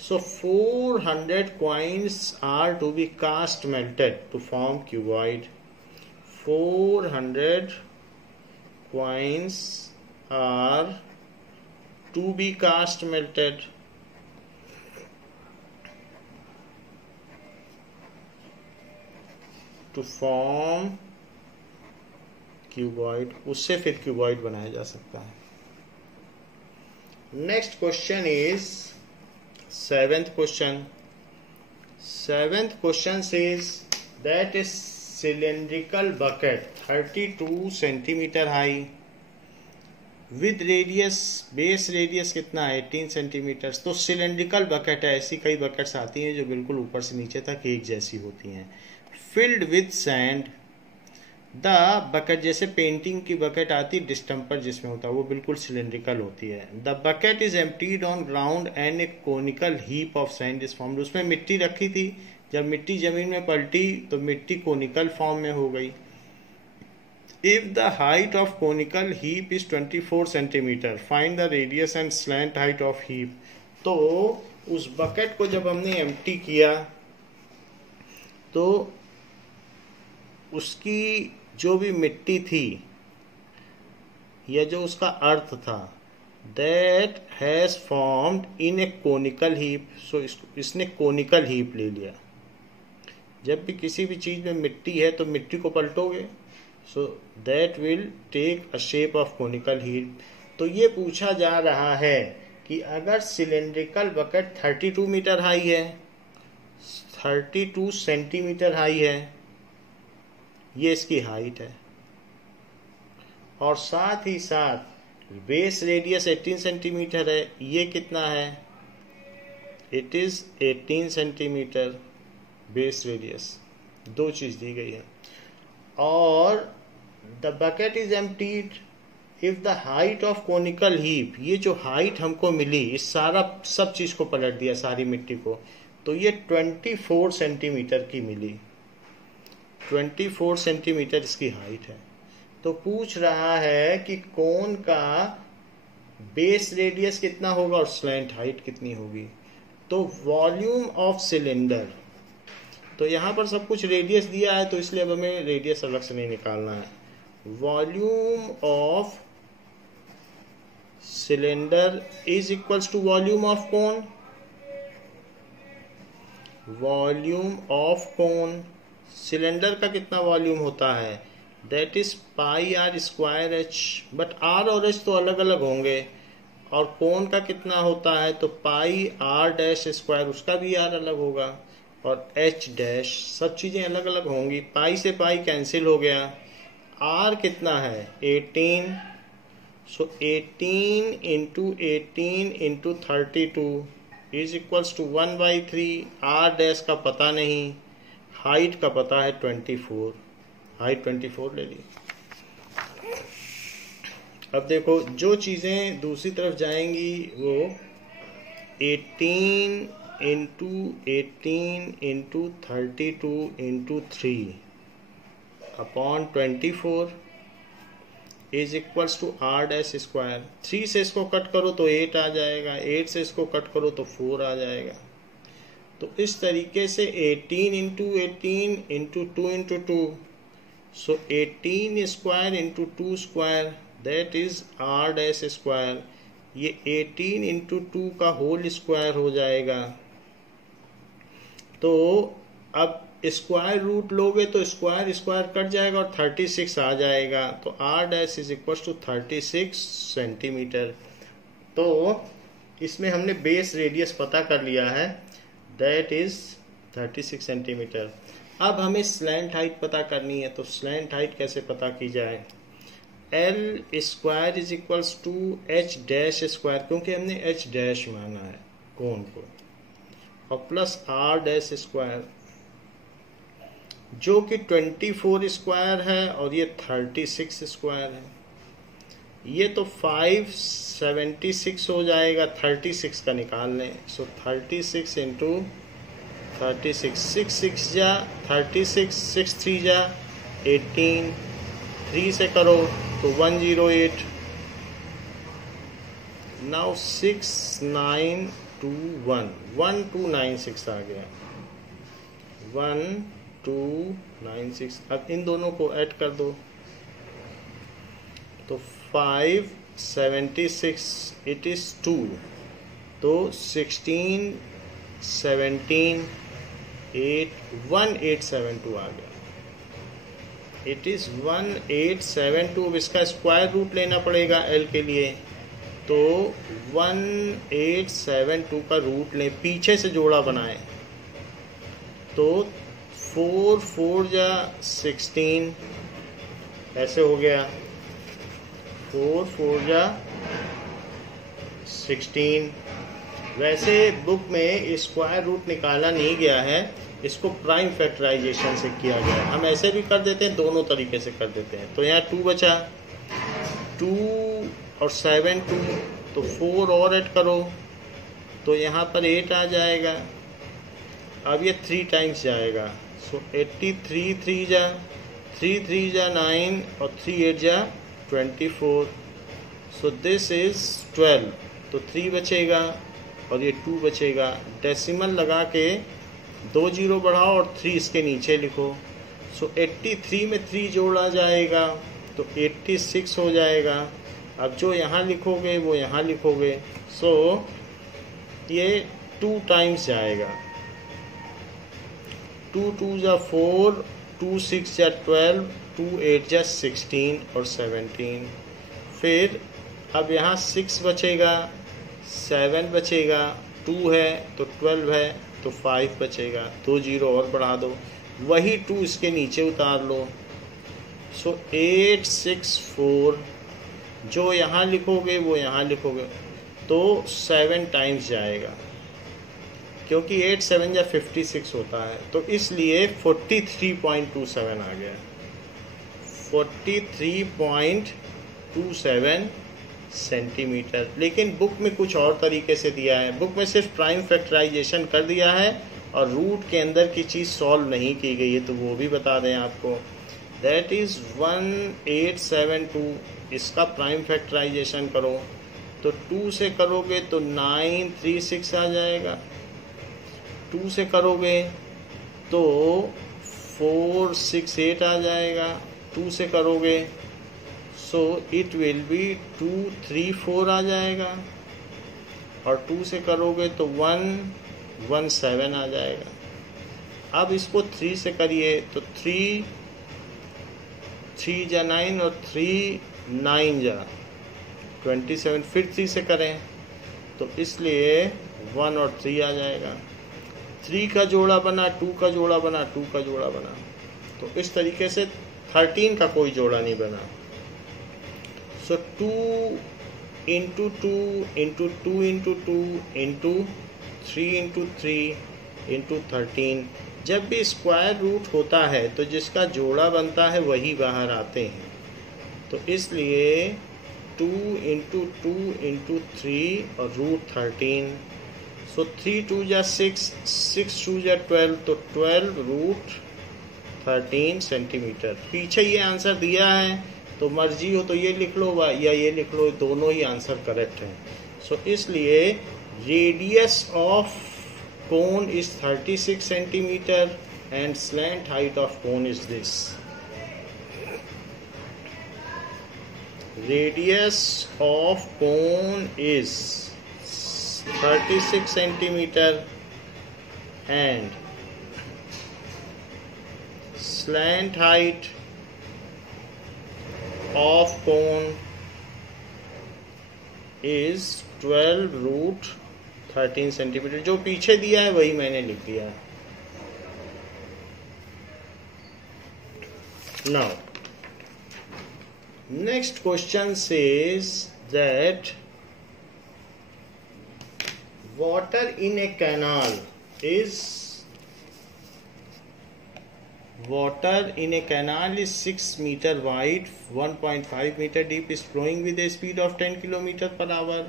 So 400 coins are to be cast melted to form cuboid. 400 coins are to be cast melted to form cuboid. उससे फिर cuboid बनाया जा सकता है. Next question is seventh question. Seventh question says that a cylindrical bucket 32 centimeter high with radius, base radius कितना है 18 centimetre. तो cylindrical bucket है. ऐसी कई बकेट्स आती हैं जो बिल्कुल ऊपर से नीचे तक एक जैसी होती हैं. Filled with sand. The bucket जैसे पेंटिंग की बकेट आती है डिस्टम्पर जिसमें होता है वो बिल्कुल सिलेंड्रिकल होती है. The bucket is emptied on ground and A conical heap of sand is formed. उसमें मिट्टी रखी थी. जब मिट्टी जमीन में पलटी तो मिट्टी कोनिकल फॉर्म में हो गई. If the height of conical heap is 24 centimeter, find the radius and slant height of heap. तो उस बकेट को जब हमने एम्प्टी किया तो उसकी जो भी मिट्टी थी या जो उसका अर्थ था that has formed in a conical heap. So इसने कोनिकल हीप ले लिया. जब भी किसी भी चीज में मिट्टी है तो मिट्टी को पलटोगे. So that will take a shape of conical heap. तो ये पूछा जा रहा है कि अगर सिलेंड्रिकल बकेट 32 मीटर हाई है, 32 सेंटीमीटर हाई है, ये इसकी हाइट है, और साथ ही साथ बेस रेडियस 18 सेंटीमीटर है. ये कितना है? It is 18 centimetre base radius. दो चीज दी गई है. और the bucket is emptied if the height of conical heap. ये जो हाइट हमको मिली इस सारा सब चीज को पलट दिया, सारी मिट्टी को, तो ये 24 सेंटीमीटर की मिली. 24 सेंटीमीटर इसकी हाइट है. तो पूछ रहा है कि कोन का बेस रेडियस कितना होगा और स्लैंट हाइट कितनी होगी. तो वॉल्यूम ऑफ सिलेंडर, तो यहां पर सब कुछ रेडियस दिया है तो इसलिए अब हमें रेडियस अलग से नहीं निकालना है. Volume of cylinder is equals to volume of cone. Volume of cone, cylinder का कितना वॉल्यूम होता है? That is pi R square H. But R और एच तो अलग अलग होंगे. और कोन का कितना होता है? तो पाई आर डैश स्क्वायर, उसका भी आर अलग होगा, और एच डैश, सब चीजें अलग अलग होंगी. पाई से पाई कैंसिल हो गया. आर कितना है? 18. So 18 into 32 is equals to 1/3. R dash का पता नहीं, हाइट का पता है 24. हाइट 24 ले ली. अब देखो जो चीजें दूसरी तरफ जाएंगी वो 18 into 32 into 3 upon 24 is equals to R dash square. 3 से इसको कट करो तो 8 आ जाएगा, 8 से इसको कट करो तो 4 आ जाएगा. तो इस तरीके से 18 into 18 into 2 into 2, so 18 square into 2 square, that is R dash square. ये 18 इंटू 2 का होल स्क्वायर हो जाएगा. तो अब स्क्वायर रूट लोगे तो स्क्वायर स्क्वायर कट जाएगा और 36 आ जाएगा. तो R dash is equal to 36 centimetre. तो इसमें हमने बेस रेडियस पता कर लिया है, दैट इज 36 सेंटीमीटर. अब हमें स्लैंट हाइट पता करनी है. तो स्लैंट हाइट कैसे पता की जाए? L square is equals to H dash square, क्योंकि हमने एच डैश माना है कोण को, और प्लस आर डैश स्क्वायर जो कि 24 स्क्वायर है और ये 36 स्क्वायर है. ये तो 576 हो जाएगा. 36 का निकाल लें. सो 36 इंटू 36, 6 जा 36, 6 3 जा 18, 3 से करो तो 108. नाउ 6 9 1296 आ गया, 1296। अब इन दोनों को ऐड कर दो तो 576, इट इज 2, तो 16 17 8 1872 आ गया। It is 1872। अब इसका स्क्वायर रूट लेना पड़ेगा एल के लिए, तो 1872 का रूट लें, पीछे से जोड़ा बनाए तो 4 4 जा 16, ऐसे हो गया, 4 4 जा 16। वैसे बुक में स्क्वायर रूट निकाला नहीं गया है, इसको प्राइम फैक्टराइजेशन से किया गया है। हम ऐसे भी कर देते हैं, दोनों तरीके से कर देते हैं। तो यहाँ 2 बचा, 2 और 7 2, तो 4 और ऐड करो तो यहाँ पर 8 आ जाएगा। अब ये 3 टाइम्स जाएगा, सो 83 3 जा 3 3 जा 9 और 3 8 जा 24, सो दिस इज 12। तो 3 बचेगा और ये 2 बचेगा। डेसिमल लगा के 2 जीरो बढ़ाओ और 3 इसके नीचे लिखो, सो 83 में 3 जोड़ा जाएगा तो 86 हो जाएगा। अब जो यहाँ लिखोगे वो यहाँ लिखोगे, सो ये 2 टाइम्स जाएगा, 2 2 जा 4, 2 6 जा 12, 2 8 जा 16 और 17। फिर अब यहाँ 6 बचेगा, 7 बचेगा, 2 है तो 12 है तो 5 बचेगा, 2 जीरो और बढ़ा दो, वही 2 इसके नीचे उतार लो, सो 864। जो यहाँ लिखोगे वो यहाँ लिखोगे तो 7 टाइम्स जाएगा, क्योंकि 8 7 या 56 होता है, तो इसलिए 43.27 आ गया, 43.27 सेंटीमीटर। लेकिन बुक में कुछ और तरीके से दिया है, बुक में सिर्फ प्राइम फैक्टराइजेशन कर दिया है और रूट के अंदर की चीज़ सॉल्व नहीं की गई है, तो वो भी बता दें आपको। That is 1872। इसका प्राइम फैक्टराइजेशन करो तो 2 से करोगे तो 936 आ जाएगा, 2 से करोगे तो 468 आ जाएगा, 2 से करोगे सो इट विल बी 234 आ जाएगा, और 2 से करोगे तो 117 आ जाएगा। अब इसको 3 से करिए तो 3 3 जा 9 और 3 9 जा 27, फिर 3 से करें तो इसलिए 1 और 3 आ जाएगा। 3 का जोड़ा बना, 2 का जोड़ा बना, 2 का जोड़ा बना, तो इस तरीके से 13 का कोई जोड़ा नहीं बना। सो 2 into 2 into 2 into 2 into 3 into 3 into 13। जब भी स्क्वायर रूट होता है तो जिसका जोड़ा बनता है वही बाहर आते हैं, तो इसलिए 2 इंटू 2 इंटू 3 और रूट 13, सो 3 2 जा 6, 6 2 जा 12, तो 12 रूट 13 सेंटीमीटर। पीछे ये आंसर दिया है, तो मर्जी हो तो ये लिख लो या ये लिख लो, दोनों ही आंसर करेक्ट हैं। सो इसलिए radius of cone is 36 centimetre and slant height of cone is this. Radius of cone is 36 centimeter and slant height of cone is 12 root 13 centimeter। जो पीछे दिया है वही मैंने लिख दिया है। Now next question says that water in a canal is 6 meter wide, 1.5 meter deep, is flowing with a speed of 10 km per hour.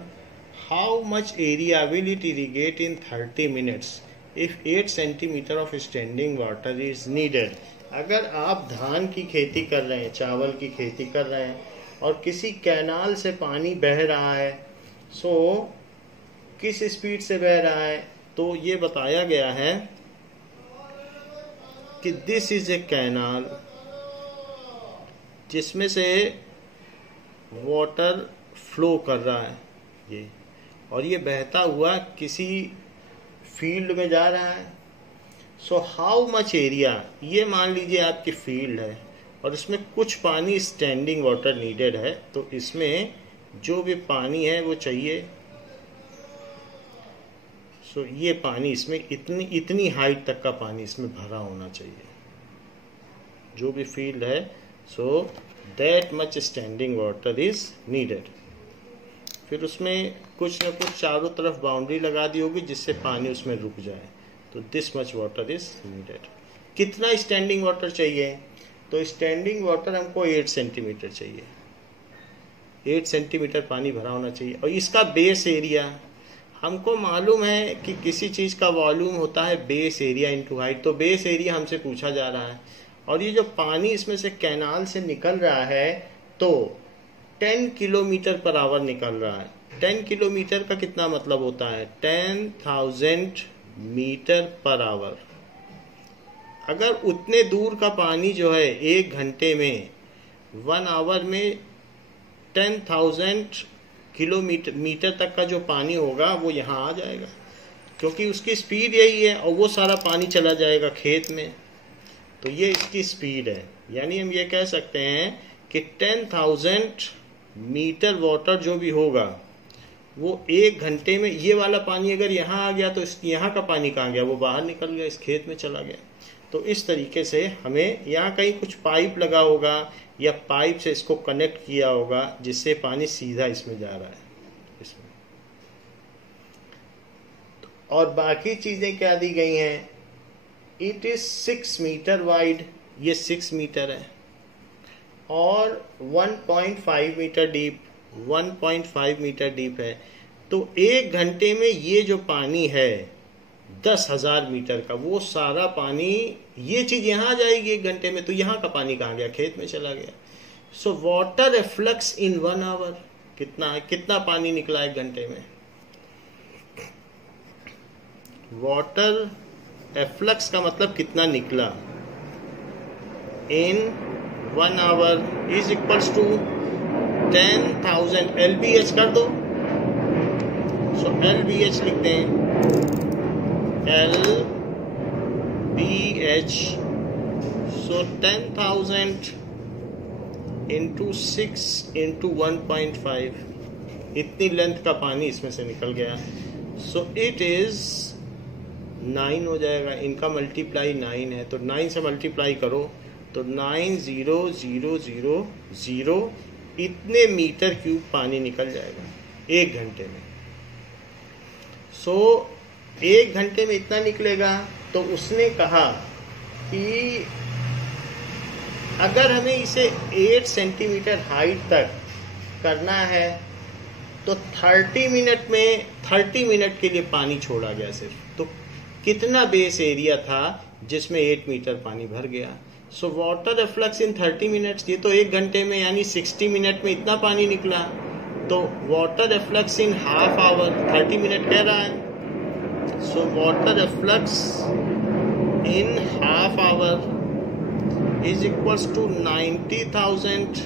How much area will it irrigate in 30 minutes if 8 centimeter of standing water is needed? अगर आप धान की खेती कर रहे हैं, चावल की खेती कर रहे हैं और किसी कैनाल से पानी बह रहा है, सो किस स्पीड से बह रहा है, तो ये बताया गया है कि दिस इज ए कैनाल जिसमें से वाटर फ्लो कर रहा है ये, और ये बहता हुआ किसी फील्ड में जा रहा है। सो हाउ मच एरिया, ये मान लीजिए आपकी फील्ड है और इसमें कुछ पानी स्टैंडिंग वाटर नीडेड है, तो इसमें जो भी पानी है वो चाहिए। सो ये पानी इसमें इतनी हाइट तक का पानी इसमें भरा होना चाहिए, जो भी फील्ड है। So that much standing water is needed. फिर उसमें कुछ न कुछ चारों तरफ बाउंड्री लगा दी होगी जिससे पानी उसमें रुक जाए, तो this much water is needed. कितना स्टैंडिंग वाटर चाहिए, तो स्टैंडिंग वाटर हमको 8 सेंटीमीटर चाहिए, 8 सेंटीमीटर पानी भरा होना चाहिए। और इसका बेस एरिया हमको मालूम है कि किसी चीज़ का वॉल्यूम होता है बेस एरिया इंटू हाइट, तो बेस एरिया हमसे पूछा जा रहा है। और ये जो पानी इसमें से कैनाल से निकल रहा है तो 10 किलोमीटर पर आवर निकल रहा है। 10 किलोमीटर का कितना मतलब होता है, 10,000 मीटर पर आवर। अगर उतने दूर का पानी जो है 1 घंटे में 1 आवर में 10,000 किलोमीटर तक का जो पानी होगा वो यहाँ आ जाएगा, क्योंकि उसकी स्पीड यही है, और वो सारा पानी चला जाएगा खेत में। तो ये इसकी स्पीड है, यानी हम ये कह सकते हैं कि 10,000 मीटर वाटर जो भी होगा वो 1 घंटे में, ये वाला पानी अगर यहाँ आ गया तो यहाँ का पानी कहाँ गया, वो बाहर निकल गया, इस खेत में चला गया। तो इस तरीके से हमें यहाँ कहीं कुछ पाइप लगा होगा या पाइप से इसको कनेक्ट किया होगा जिससे पानी सीधा इसमें जा रहा है इसमें। और बाकी चीजें क्या दी गई हैं, इट इज 6 मीटर वाइड, ये 6 मीटर है, और 1.5 मीटर डीप, 1.5 मीटर डीप है। तो 1 घंटे में ये जो पानी है 10,000 मीटर का, वो सारा पानी, ये चीज यहाँ आ जाएगी 1 घंटे में, तो यहाँ का पानी कहाँ गया, खेत में चला गया। So water efflux in 1 hour कितना है, कितना पानी निकला 1 घंटे में। वाटर एफ्लक्स का मतलब कितना निकला in 1 hour is equals to 10,000 LBH कर दो। सो LBH लिखते हैं, LBH, so 10,000 into 6 into 1.5, इतनी लेंथ का पानी इसमें से निकल गया। सो इट इज 9 हो जाएगा, इनका मल्टीप्लाई 9 है, तो 9 से मल्टीप्लाई करो तो 9,0,0,0 इतने मीटर क्यूब पानी निकल जाएगा 1 घंटे में। सो 1 घंटे में इतना निकलेगा। तो उसने कहा कि अगर हमें इसे 8 सेंटीमीटर हाइट तक करना है तो 30 मिनट के लिए पानी छोड़ा गया सिर्फ। तो कितना बेस एरिया था जिसमें 8 मीटर पानी भर गया। सो वाटर एफ्लक्स इन 30 मिनट्स, ये तो 1 घंटे में यानी 60 मिनट में इतना पानी निकला। तो water efflux in half hour, 30 minute कह रहा है। So water efflux in half hour is equals to 90,000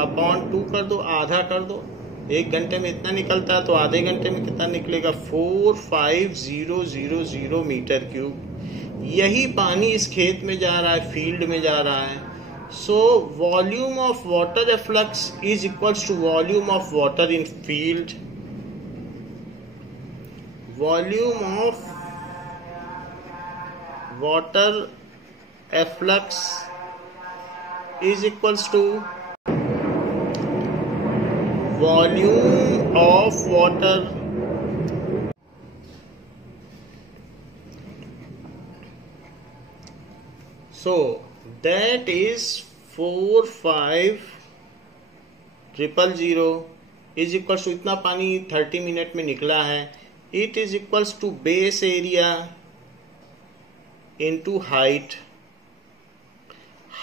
upon 2 कर दो, आधा कर दो। 1 घंटे में इतना निकलता है तो आधे घंटे में कितना निकलेगा, 45000 मीटर क्यूब। यही पानी इस खेत में जा रहा है, फील्ड में जा रहा है। So volume of water efflux is equals to volume of water in field. Volume of water efflux is equals to volume of water so that is 45000 is equals to इतना पानी 30 मिनट में निकला है। It is equals to base area into height.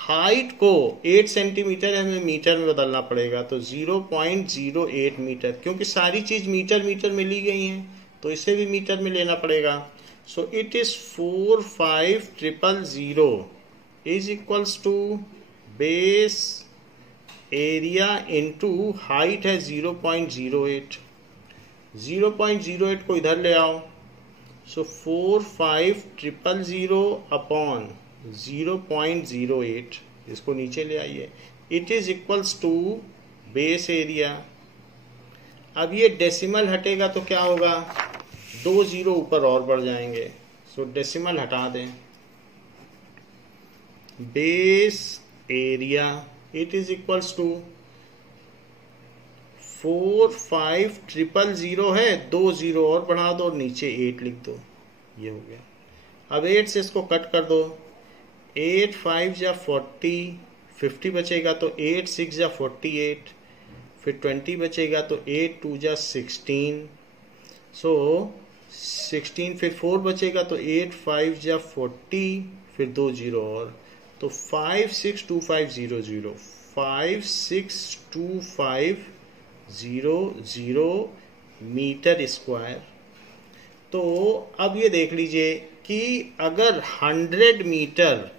Height को 8 centimetre हमें metre में बदलना पड़ेगा, तो 0.08 मीटर, क्योंकि सारी चीज मीटर मीटर में ली गई हैं तो इसे भी मीटर में लेना पड़ेगा। So it is 45000 is equals to base area into height है 0.08। 0.08 को इधर ले आओ, सो 45000 अपॉन 0.08, इसको नीचे ले आइए, it is equals to base area. अब ये डेसिमल हटेगा तो क्या होगा, 2 जीरो ऊपर और बढ़ जाएंगे, सो डेसिमल हटा दें। Base area it is equals to 45000 है, 2 जीरो और बढ़ा दो और नीचे 8 लिख दो, ये हो गया। अब 8 से इसको कट कर दो, 8 5 जा 40, 50 बचेगा तो 8 6 जा 48, फिर 20 बचेगा तो 8 2 जा 16, सो 16, फिर 4 बचेगा तो 8 5 जा 40, फिर 2 जीरो और, तो 562500 562500 मीटर स्क्वायर। तो अब ये देख लीजिए कि अगर 100 मीटर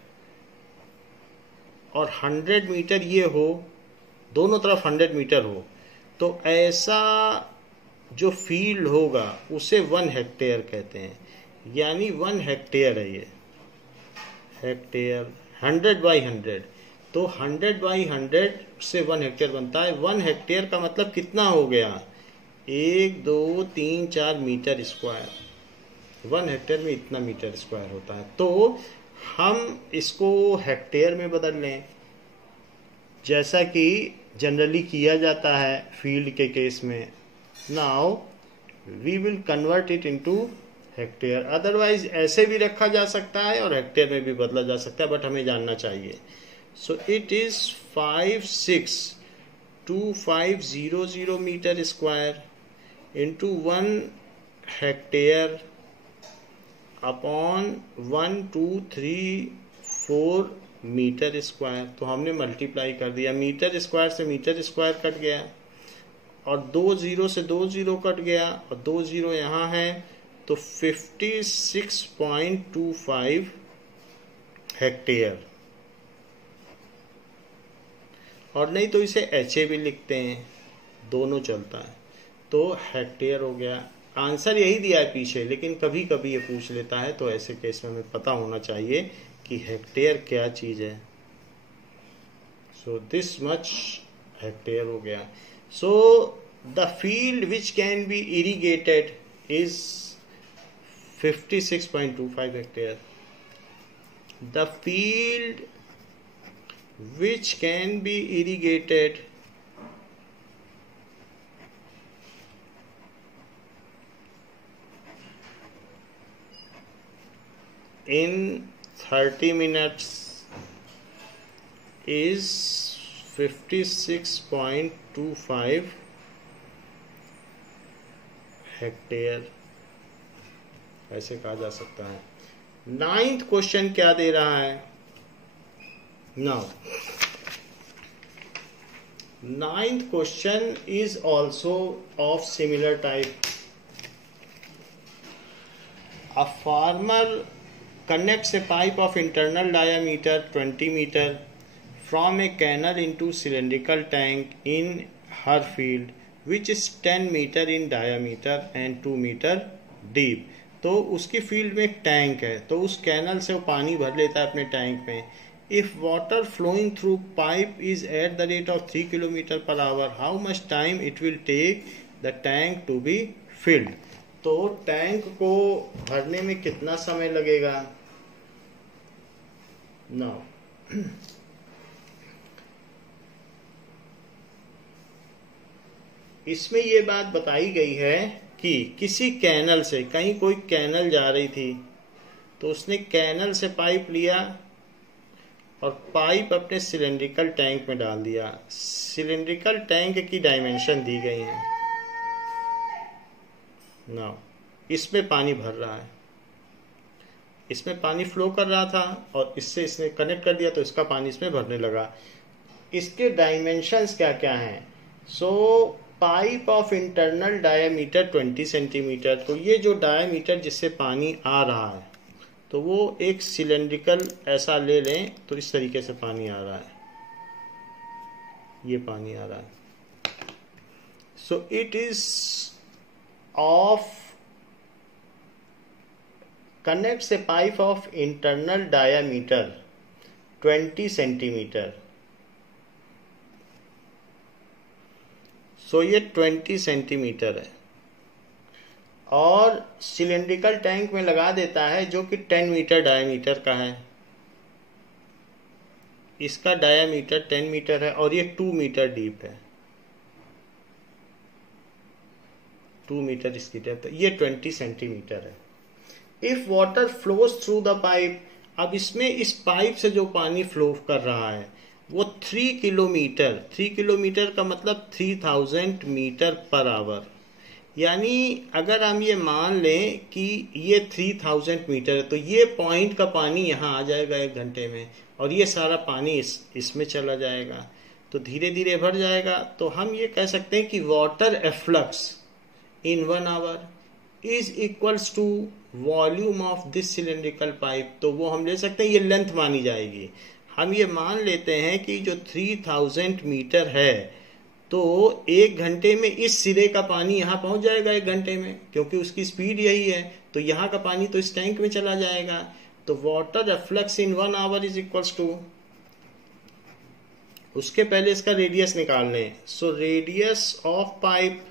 और 100 मीटर ये हो, दोनों तरफ 100 मीटर हो, तो ऐसा जो फील्ड होगा उसे 1 हेक्टेयर कहते हैं, यानी 1 हेक्टेयर है ये, हेक्टेयर 100 बाई 100, तो 100 बाई 100 से 1 हेक्टेयर बनता है। 1 हेक्टेयर का मतलब कितना हो गया, 1 2 3 4 मीटर स्क्वायर। 1 हेक्टेयर में इतना मीटर स्क्वायर होता है। तो हम इसको हेक्टेयर में बदल लें, जैसा कि जनरली किया जाता है फील्ड के केस में। Now we will convert it into hectare. Otherwise ऐसे भी रखा जा सकता है और हेक्टेयर में भी बदला जा सकता है, बट हमें जानना चाहिए। So it is 562500 metre square into 1 hectare upon 1 2 3 4 metre square. तो हमने मल्टीप्लाई कर दिया, मीटर स्क्वायर से मीटर स्क्वायर कट गया और 2 जीरो से 2 जीरो कट गया और 2 जीरो यहाँ है, तो 56.25 हेक्टेयर। और नहीं तो इसे HA भी लिखते हैं, दोनों चलता है, तो हेक्टेयर हो गया। आंसर यही दिया है पीछे, लेकिन कभी कभी ये पूछ लेता है, तो ऐसे केस में हमें पता होना चाहिए कि हेक्टेयर क्या चीज है। सो दिस मच हेक्टेयर हो गया। So the field which can be irrigated is 56.25 hectare. The field which can be irrigated in 30 minutes is 56.25 hectare, ऐसे कहा जा सकता है। 9th क्वेश्चन क्या दे रहा है, now 9th question is also of similar type. A farmer connects a pipe of internal diameter 20 meter from a canal into cylindrical tank in her field which is 10 meter in diameter and 2 meter deep. तो उसकी field में एक tank है, तो उस canal से वो पानी भर लेता है अपने टैंक में। If water flowing through pipe is at the rate of 3 kilometre per hour, how much time it will take the tank to be filled. तो टैंक को भरने में कितना समय लगेगा। नाउ इसमें ये बात बताई गई है कि किसी कैनल से, कहीं कोई कैनल जा रही थी, तो उसने कैनल से पाइप लिया और पाइप अपने सिलेंड्रिकल टैंक में डाल दिया। सिलेंड्रिकल टैंक की डायमेंशन दी गई है। नाउ इसमें पानी भर रहा है, इसमें पानी फ्लो कर रहा था और इससे इसने कनेक्ट कर दिया तो इसका पानी इसमें भरने लगा। इसके डायमेंशंस क्या क्या हैं? So pipe of internal diameter 20 centimetre. तो ये जो डायमीटर जिससे पानी आ रहा है तो वो एक सिलेंड्रिकल ऐसा ले लें तो इस तरीके से पानी आ रहा है, ये पानी आ रहा है। So it is of connects a pipe of internal diameter 20 centimetre. So ये 20 सेंटीमीटर है और सिलेंड्रिकल टैंक में लगा देता है जो कि 10 मीटर डायमीटर का है। इसका डायमीटर 10 मीटर है और ये 2 मीटर डीप है, 2 मीटर इसकी डेप्थ है, ये 20 सेंटीमीटर है। If water flows through the pipe, अब इसमें इस पाइप से जो पानी फ्लो कर रहा है वो 3 किलोमीटर, 3 किलोमीटर का मतलब 3000 मीटर पर आवर। यानी अगर हम ये मान लें कि ये 3000 मीटर है तो ये पॉइंट का पानी यहाँ आ जाएगा 1 घंटे में और ये सारा पानी इसमें चला जाएगा तो धीरे धीरे भर जाएगा। तो हम ये कह सकते हैं कि water efflux in 1 hour is equals to volume of this cylindrical pipe. तो वो हम ले सकते हैं, ये लेंथ मानी जाएगी। हम ये मान लेते हैं कि जो 3000 मीटर है तो 1 घंटे में इस सिरे का पानी यहाँ पहुंच जाएगा 1 घंटे में, क्योंकि उसकी स्पीड यही है। तो यहाँ का पानी तो इस टैंक में चला जाएगा। तो water efflux in 1 hour is equals to, उसके पहले इसका रेडियस निकाल लें। So radius of pipe,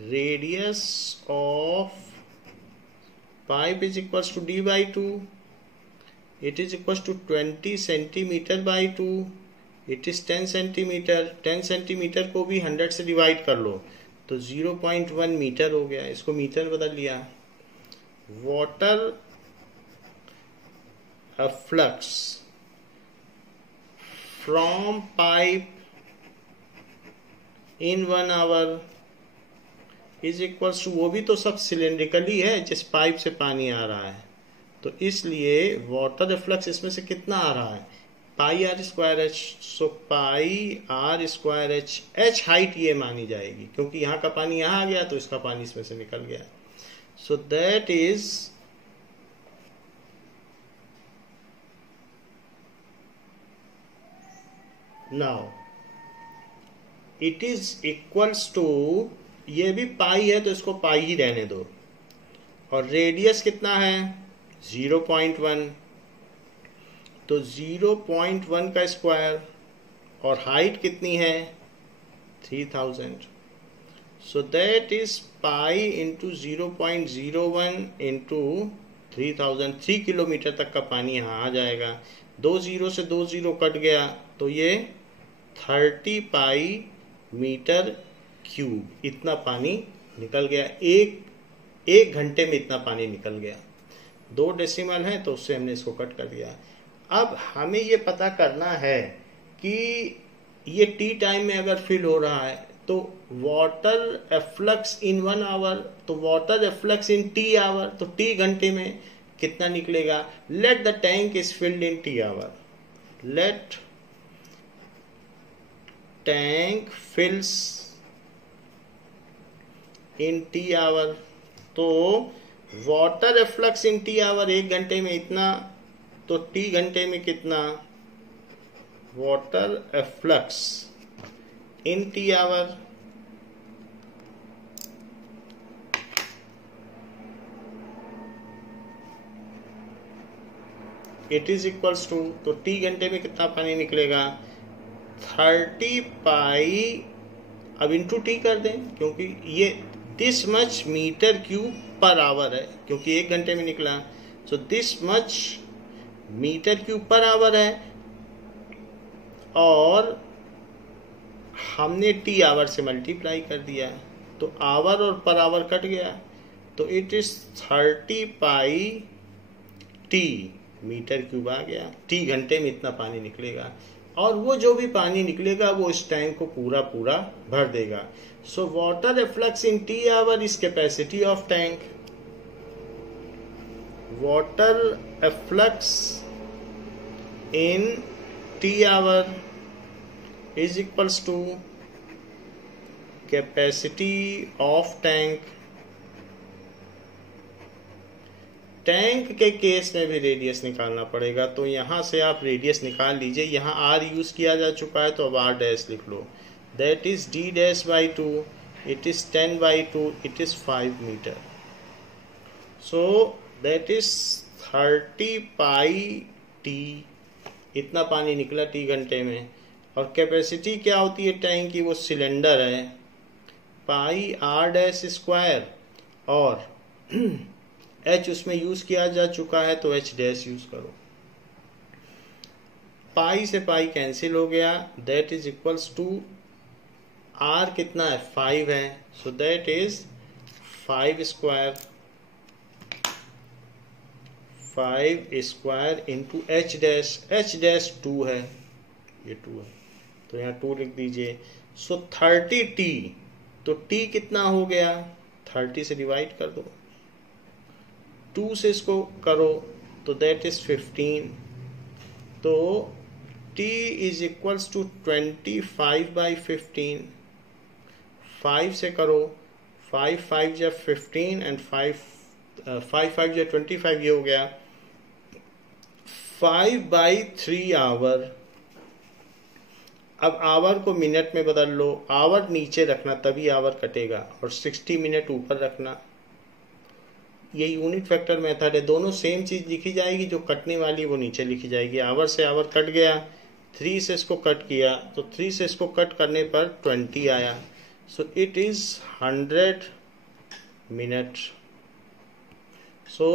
radius of pipe is equals to d by 2. It is equals to 20 centimetre by 2. It is 10 centimetre. 10 centimetre को भी 100 से डिवाइड कर लो तो 0.1 मीटर हो गया, इसको मीटर बदल लिया। Water flux from pipe in 1 hour is equals to, वो भी तो सब सिलेंड्रिकली है जिस पाइप से पानी आ रहा है, तो इसलिए वाटर रिफ्लक्स इसमें से कितना आ रहा है, pi R square H. So pi R square H, H height ये मानी जाएगी क्योंकि यहाँ का पानी यहाँ आ गया तो इसका पानी इसमें से निकल गया। So that is now it is equals to, ये भी पाई है तो इसको पाई ही रहने दो, और रेडियस कितना है 0.1, तो 0.1 का स्क्वायर, और हाइट कितनी है 3000। सो that is pi into 0.01 into 3000, 3 kilometre तक का पानी यहाँ आ जाएगा। 2 0 से 2 0 कट गया तो ये 30 पाई मीटर क्यूब, इतना पानी निकल गया। एक घंटे में इतना पानी निकल गया। 2 डेसिमल है तो उससे हमने इसको कट कर दिया। अब हमें ये पता करना है कि ये टी टाइम में अगर फिल हो रहा है तो वाटर एफ्लक्स इन 1 आवर, तो water efflux in T hour, तो टी घंटे में कितना निकलेगा। Let the tank is filled in T hour, let tank fills in T hour, तो water efflux in T hour 1 घंटे में इतना, तो टी घंटे में कितना, water efflux in T hour it is equals to, तो टी घंटे में कितना पानी निकलेगा 30 पाई, अब इंटू टी कर दें क्योंकि ये this much metre cube per hour है क्योंकि 1 घंटे में निकला। So this much metre cube per hour है और हमने टी आवर से मल्टीप्लाई कर दिया तो आवर और पर आवर कट गया, तो it is 30 pi T metre cube आ गया। टी घंटे में इतना पानी निकलेगा और वो जो भी पानी निकलेगा वो इस टैंक को पूरा पूरा भर देगा। सो water efflux in T our is capacity of tank, water efflux in T hour is equals to capacity of tank. Tank के केस में भी रेडियस निकालना पड़ेगा, तो यहाँ से आप रेडियस निकाल लीजिए। यहाँ आर यूज किया जा चुका है तो अब आर डैश लिख लो। That is D dash by 2, it is 10 by 2, it is 5 metre. So that is 30 pi T, इतना पानी निकला टी घंटे में। और कैपेसिटी क्या होती है टैंक की, वो सिलेंडर है, पाई आर डैश स्क्वायर, और एच उसमें यूज किया जा चुका है तो एच डैश यूज करो। पाई से पाई कैंसिल हो गया, that is equals to R कितना है 5 है, so that is 5 square, 5 square into H dash 2 है, ये 2 है तो यहाँ 2 लिख दीजिए। सो 30 टी, तो टी कितना हो गया, 30 से डिवाइड कर दो, 2 से इसको करो तो दैट इज 15, तो t is equals to 25 by 15। 5 से करो, 5 5 जा 15 एंड 5 5 जा 25, ये हो गया 5 बाई 3 आवर। अब आवर को मिनट में बदल लो, आवर नीचे रखना तभी आवर कटेगा, और 60 मिनट ऊपर रखना। ये यूनिट फैक्टर मेथड है, दोनों सेम चीज लिखी जाएगी, जो कटने वाली वो नीचे लिखी जाएगी। आवर से आवर कट गया, 3 से इसको कट किया तो 3 से इसको कट करने पर 20 आया, so it is 100 minute. So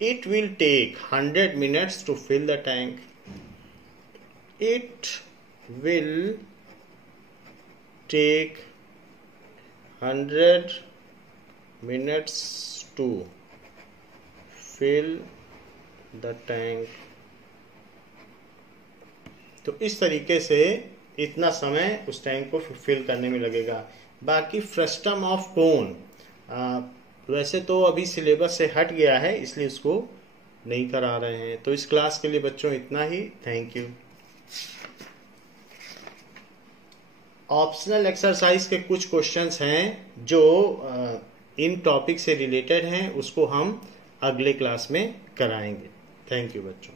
it will take 100 minutes to fill the tank. It will take 100 minutes to fill the tank। तो इस तरीके से इतना समय उस टैंक को फिल करने में लगेगा। बाकी फ्रस्टम ऑफ कोन वैसे तो अभी सिलेबस से हट गया है, इसलिए उसको नहीं करा रहे हैं। तो इस क्लास के लिए बच्चों इतना ही। Thank you. ऑप्शनल एक्सरसाइज के कुछ क्वेश्चंस हैं जो इन टॉपिक से रिलेटेड हैं, उसको हम अगले क्लास में कराएंगे। थैंक यू बच्चों।